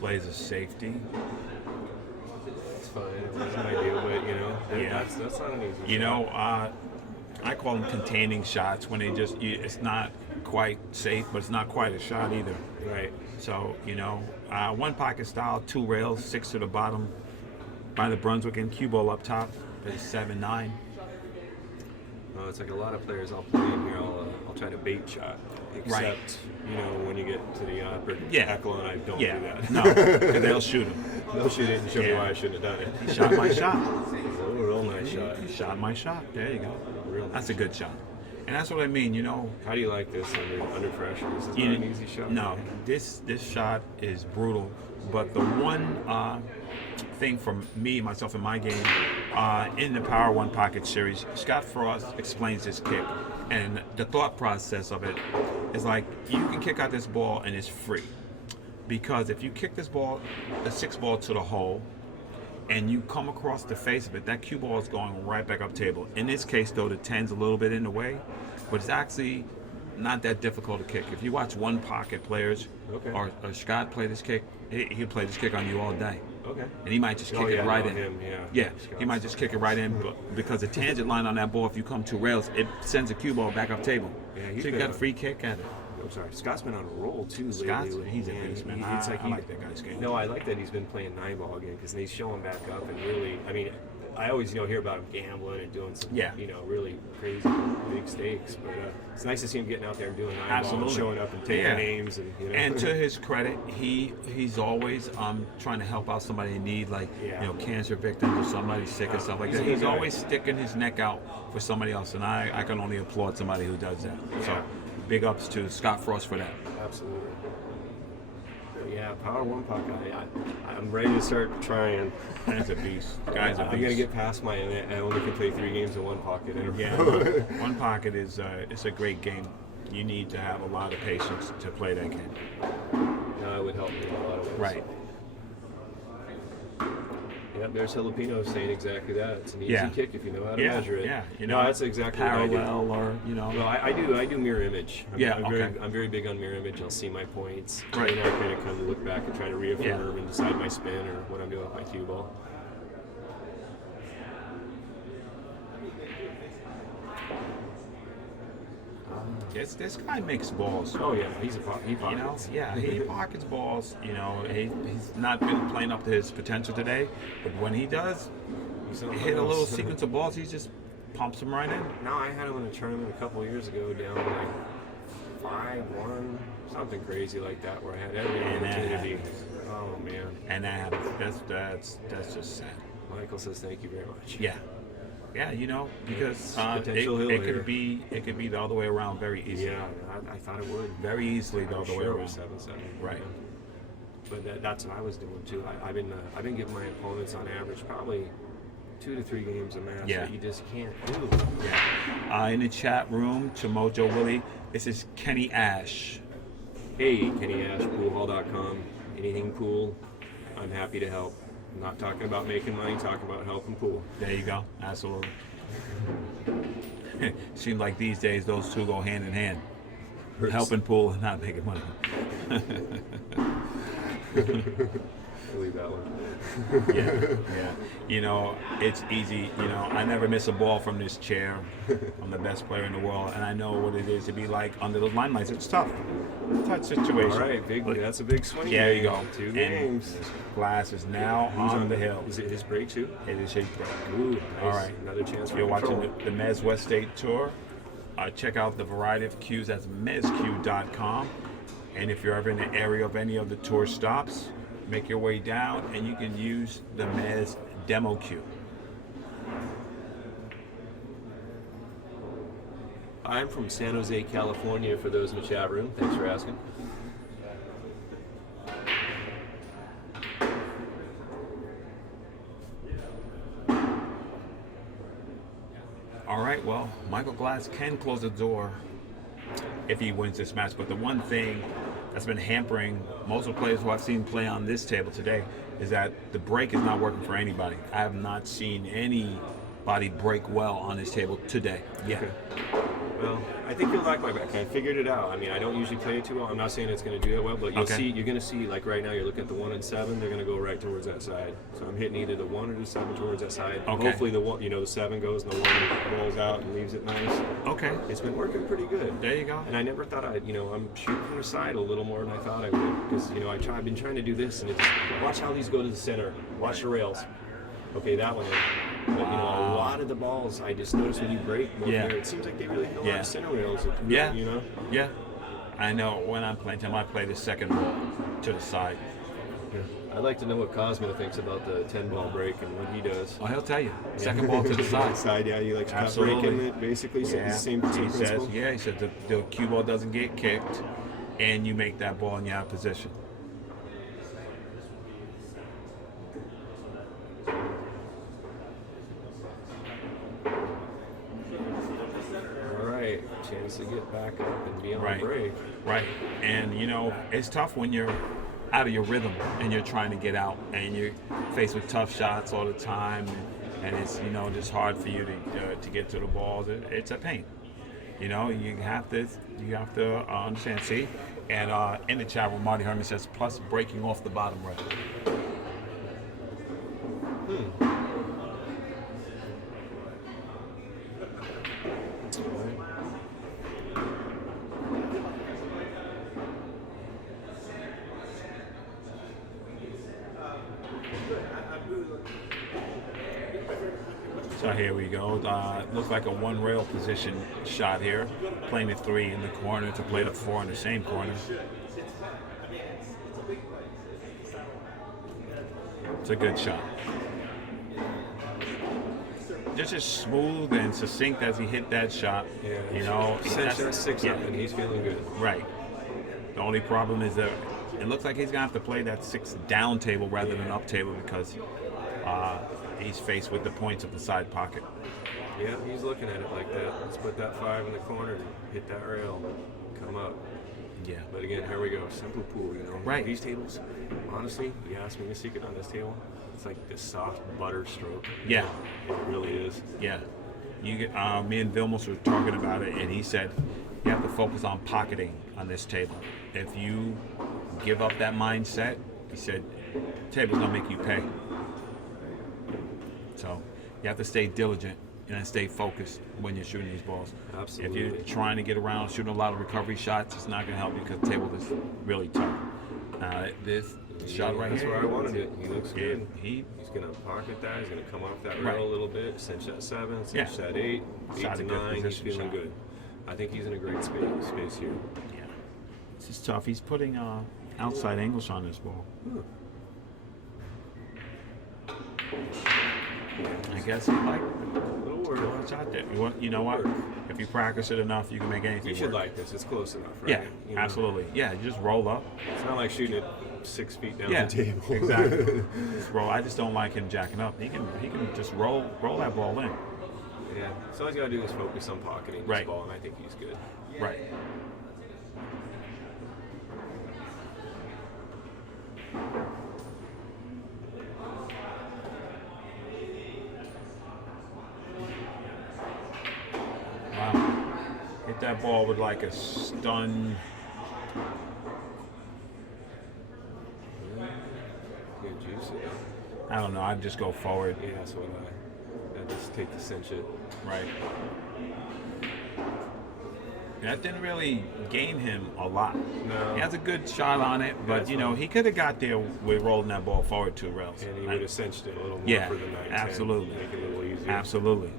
Plays a safety. It's fine. It wasn't ideal, but Yeah. that's not an easy shot. I call them containing shots when it's not quite safe, but it's not quite a shot either. Right. So, one pocket style, 2 rails, 6 to the bottom by the Brunswick and cue ball up top is 7-9. Well, it's like a lot of players I'll play in here. I'll try to bait shot, except when you get to the upper echelon, I don't do that. No, 'cause they'll shoot him. They'll shoot it and show me Yeah. why I shouldn't have done it. He shot my shot. Oh, real nice shot. He shot my shot. There you go. Real That's nice a good shot. And that's what I mean, How do you like this under pressure? This is You- not an easy shot. No, this shot is brutal. But the one thing from me, myself, in my game, in the Power One Pocket Series, Scott Frost explains this kick. And the thought process of it is like, you can kick out this ball and it's free. Because if you kick this ball, the 6 ball to the hole, and you come across the face of it, that cue ball is going right back up table. In this case, though, the 10's a little bit in the way, but it's actually not that difficult to kick. If you watch one pocket players, Okay. or Scott play this kick, he'll play this kick on you all day. Okay. And he might just kick Oh, it yeah, right no, in. him, yeah. Yeah, Scott's- he might just kick it right in, but because the tangent line on that ball, if you come 2 rails, it sends a cue ball back up table. Yeah, he's so you been got a on- free kick at it. I'm sorry. Scott's been on a roll too Scott's- lately. he's a Man, beast, man. It's like I like that guy's game. No, I like that he's been playing 9-ball again because he's showing back up and really. I mean, I always hear about him gambling and doing some really crazy big stakes, but it's nice to see him getting out there and doing 9-ball and Absolutely. showing up and taking Yeah. names and And to his credit, he's always trying to help out somebody in need, like cancer victims or somebody sick and stuff like He's a that. good He's guy. always sticking his neck out for somebody else, and I can only applaud somebody who does that. So, big ups to Scott Frost for that. Absolutely. But yeah, Power One Pocket. I'm ready to start trying. Guy's a beast. Guy's a beast. I'm gonna get past I only can play 3 games in one pocket. Yeah, one pocket is it's a great game. You need to have a lot of patience to play that game. It would help me in a lot of ways. Right. Yep, there's Filipino saying exactly that. It's an easy Yeah. kick if you know how to Yeah, measure it. yeah. No, that's exactly what I do. parallel or Well, I do mirror image. Okay. I'm very big on mirror image. I'll see my points. Right. And I kind of come to look back and try to reaffirm Yeah. and decide my spin or what I'm doing with my cue ball. This guy makes balls. Oh yeah, he pockets. He pockets balls. He's not been playing up to his potential today, but when he does hit a little sequence of balls, he just pumps them right in. No, I had him in a tournament a couple of years ago down like 5-1, something crazy like that, where I had every And that opportunity. happens. Oh man. And that happens. That's just sad. Michael says thank you very much. Yeah. Yeah, you know, because Potential hill it here. could be the other way around very easily. Yeah, I thought it would. Very easily the other way Sure, it around. was 7-7. Right. But that's what I was doing too. I've been giving my opponents on average probably 2 to 3 games a match Yeah. that you just can't do. Yeah. In the chat room, to Mojo Willie, this is Kenny Ash. Hey, KennyAshPoolHall.com. Anything pool, I'm happy to help. I'm not talking about making money, talking about helping pool. There you go. Absolutely. Seems like these days those two go hand in hand. Helping pool and not making money. I'll leave that one. Yeah. You know, it's easy. You know, I never miss a ball from this chair. I'm the best player in the world, and I know what it is to be like under those limelights. It's tough. Tough situation. All right, that's a big swing. There you go. 2 And games. Glass is now on the hill. Is it his break too? It is his break. Ooh, nice. All right. Another chance If for you're watching control. the Mezz West State Tour, check out the variety of cues at mezzq.com. And if you're ever in the area of any of the tour stops, make your way down and you can use the Mezz demo cue. I'm from San Jose, California, for those in the chat room. Thanks for asking. All right, well, Michael Glass can close the door if he wins this match. But the one thing that's been hampering most of the players who I've seen play on this table today is that the break is not working for anybody. I have not seen anybody break well on this table today. Yeah. Okay. Well, I think you'll like my back. I figured it out. I mean, I don't usually play it too well. I'm not saying it's going to do that well, but you're going to see, like right now, you're looking at the 1 and 7. They're going to go right towards that side. So I'm hitting either the 1 or the 7 towards that side. Okay. Hopefully the 1, the 7 goes and the 1 rolls out and leaves it nice. Okay. It's been working pretty good. There you go. And I never thought I'm shooting from the side a little more than I thought I would, because I've been trying to do this, and it's watch how these go to the center. Watch the rails. Okay, that one. But a lot of the balls, I just noticed when you break more here, it seems like they really hit a lot of center rails. Yeah. You know. Yeah. I know when I'm playing him, I play the second ball to the side. I'd like to know what Cosmo thinks about the 10-ball break and what he does. Oh, he'll tell you. Second ball to the side. Side, yeah, you like to Absolutely. breaking it, basically. Yeah. Same He principle. says, he said the cue ball doesn't get kicked, and you make that ball in your position. All right, chance to get back up and be on Right. break. Right. And, it's tough when you're out of your rhythm and you're trying to get out and you're faced with tough shots all the time. And it's, just hard for you to get to the balls. It's a pain. You have to understand. See? And in the chat room, Marty Herman says, plus breaking off the bottom rail. So here we go. Looks like a one rail position shot here. Playing the 3 in the corner to play the 4 in the same corner. It's a good shot. Just as smooth and succinct as he hit that shot. Yeah. Cinch that 6 up, and he's feeling good. Right. The only problem is that it looks like he's gonna have to play that 6 down table rather than up table because he's faced with the points of the side pocket. Yeah, he's looking at it like that. Let's put that 5 in the corner and hit that rail. Come up. Yeah. But again, here we go. Simple pool, Right. These tables, honestly, you ask me the secret on this table, it's like this soft butter stroke. Yeah. It really is. Yeah. You get, me and Vilmos were talking about it, and he said you have to focus on pocketing on this table. If you give up that mindset, he said, table's gonna make you pay. So you have to stay diligent and stay focused when you're shooting these balls. Absolutely. If you're trying to get around shooting a lot of recovery shots, it's not gonna help you because the table is really tough. This shot right That's here. where I wanted it. He looks good. He's going to pocket that. He's going to come off that Right. rail a little bit, cinch that 7, cinch Yeah. that 8, Shot 8 to a good 9. He's position feeling shot. good. I think he's in a great space here. Yeah. This is tough. He's putting outside angles on this ball. I guess he liked it. A little work on a shot there. You know what? If you practice it enough, you can make anything You should work. like this. It's close enough, right? Yeah, You know? absolutely. Yeah, you just roll up. It's not like shooting it 6 feet down Yeah, the table. exactly. Just roll. I just don't like him jacking up. He can just roll that ball in. Yeah. So all he's got to do is focus on pocketing this Right. ball, and I think he's good. Right. Wow. Hit that ball with like a stun. Good juice. I don't know. I'd just go forward. Yeah, that's what I just take the cinch it. Right. That didn't really gain him a lot. No. He has a good shot on it, but that's you know fine. he could have got there with rolling that ball forward 2 rails. And he would have cinched it a little more Yeah, for the 9-10. absolutely. Make it a little easier. Absolutely.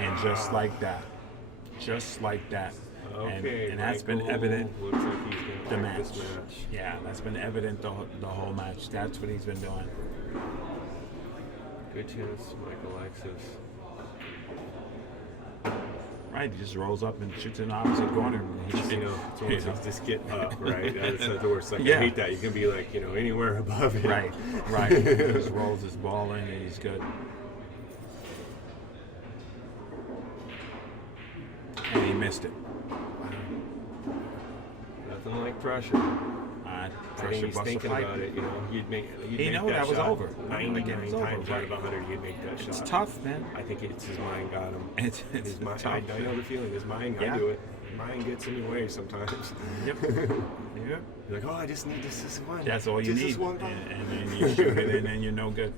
And just like that. Just like that. Okay, and that's been Michael evident looks like he's going the to match. this match. Yeah, that's been evident the whole match. That's what he's been doing. Good chance Michael Alexis. Right, he just rolls up and shoots in the opposite corner. It's almost like just get up, right? That's the worst. Like, Yeah. I hate that. You can be like, anywhere above it. Right, right. He just rolls his ball in and he's good. And he missed it. Nothing like pressure. I Pressure think he's busts a thinking fight. about it. You'd make He knew that was shot over. 99 It's over, times out of right. 100, you'd make that shot. It's tough, man. I think it's his mind got him. It's His mind, tough. I know the feeling. His mind, Yeah. I do it. Mind gets in your way sometimes. Yep. Yep. You're like, oh, I just need this one. That's all you Just need. This one And then you shoot it in and you're no good.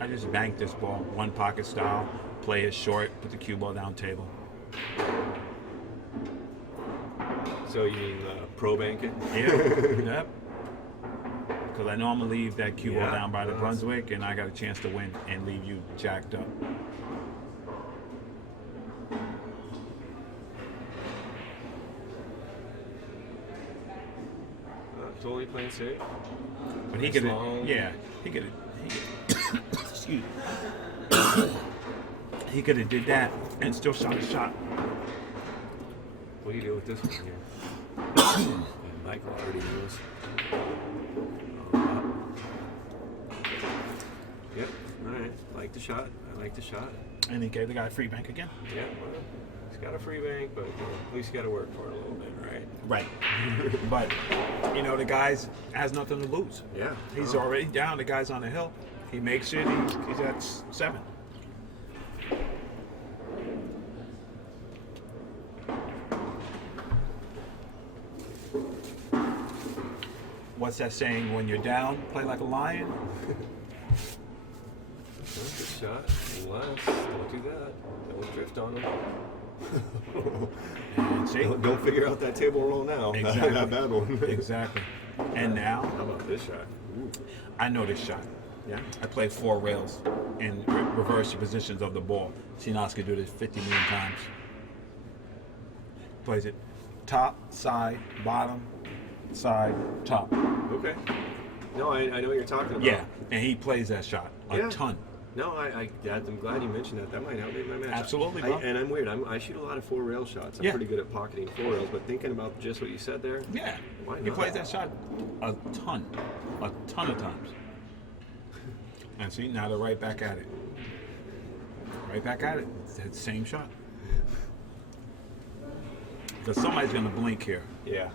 I just banked this ball, one pocket style, play it short, put the cue ball down table. So you mean pro bank it? Yeah. Yep. Because I know I'm going to leave that cue ball Yeah. down by the Brunswick, and I got a chance to win and leave you jacked up. Totally playing safe. But he Nice could long- have, excuse he could have did that and still shot a shot. What do you do with this one here? And Michael already knows. Yep. All right. Like the shot. I like the shot. And he gave the guy free bank again. Yeah. Well, he's got a free bank, but at least you got to work for it a little bit, right? Right. But, the guy's has nothing to lose. Yeah. He's Oh. already down. The guy's on the hill. He makes it. He's at 7. What's that saying? When you're down, play like a lion. Good shot. Unless, don't do that. Don't drift on him. And see? Don't figure out that table roll now. Exactly. That bad one. Exactly. And now, How about this shot? Ooh. I know this shot. Yeah. I played 4 rails and reverse the positions of the ball. Sinoski do this 50 million times. Plays it top, side, bottom, side, top. Okay. No, I know what you're talking about. Yeah, and he plays that shot a Yeah. ton. No, I'm glad you mentioned that. That might help me in my match. Absolutely, bro. And I'm weird. I shoot a lot of 4 rail shots. I'm Yeah. pretty good at pocketing 4 rails, but thinking about just what you said there, Yeah, Why he not? plays that shot a ton of times. And see, now they're right back at it. Right back at it. It's that same shot. Because somebody's going to blink here, yeah.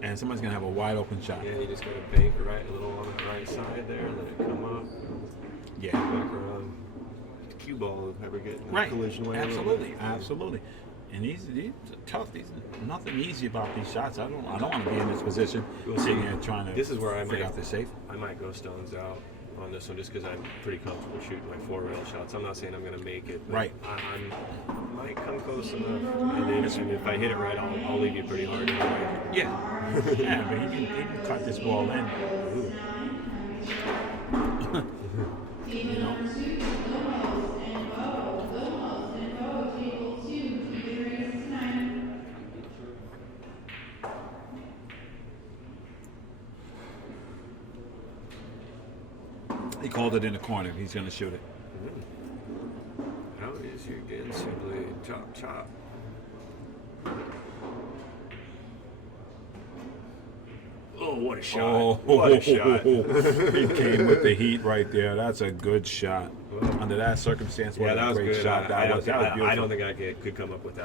and somebody's going to have a wide open shot. Yeah, you just got to bank right a little on the right side there, let it come up, Yeah. back around. Cue ball will ever get in the Right. collision way. a little Absolutely. bit. Absolutely. And these are tough. These nothing easy about these shots. I don't want to be in this position We'll sitting see. here trying to This is where I figure might- out the safe. I might go stones out on this one just because I'm pretty comfortable shooting my 4 rail shots. I'm not saying I'm going to make it. But Right. I might come close enough. And then if I hit it right, I'll leave you pretty hard. Anyway. Yeah. Yeah, but he can cut this ball in. called it in the corner. He's going to shoot it. How is your dancing blade? Chop, chop. Oh, what a shot. Oh, What a shot. He came with the heat right there. That's a good shot. Under that circumstance, what Yeah, that a was great good. shot that was. That was beautiful. I don't think I could come up with that.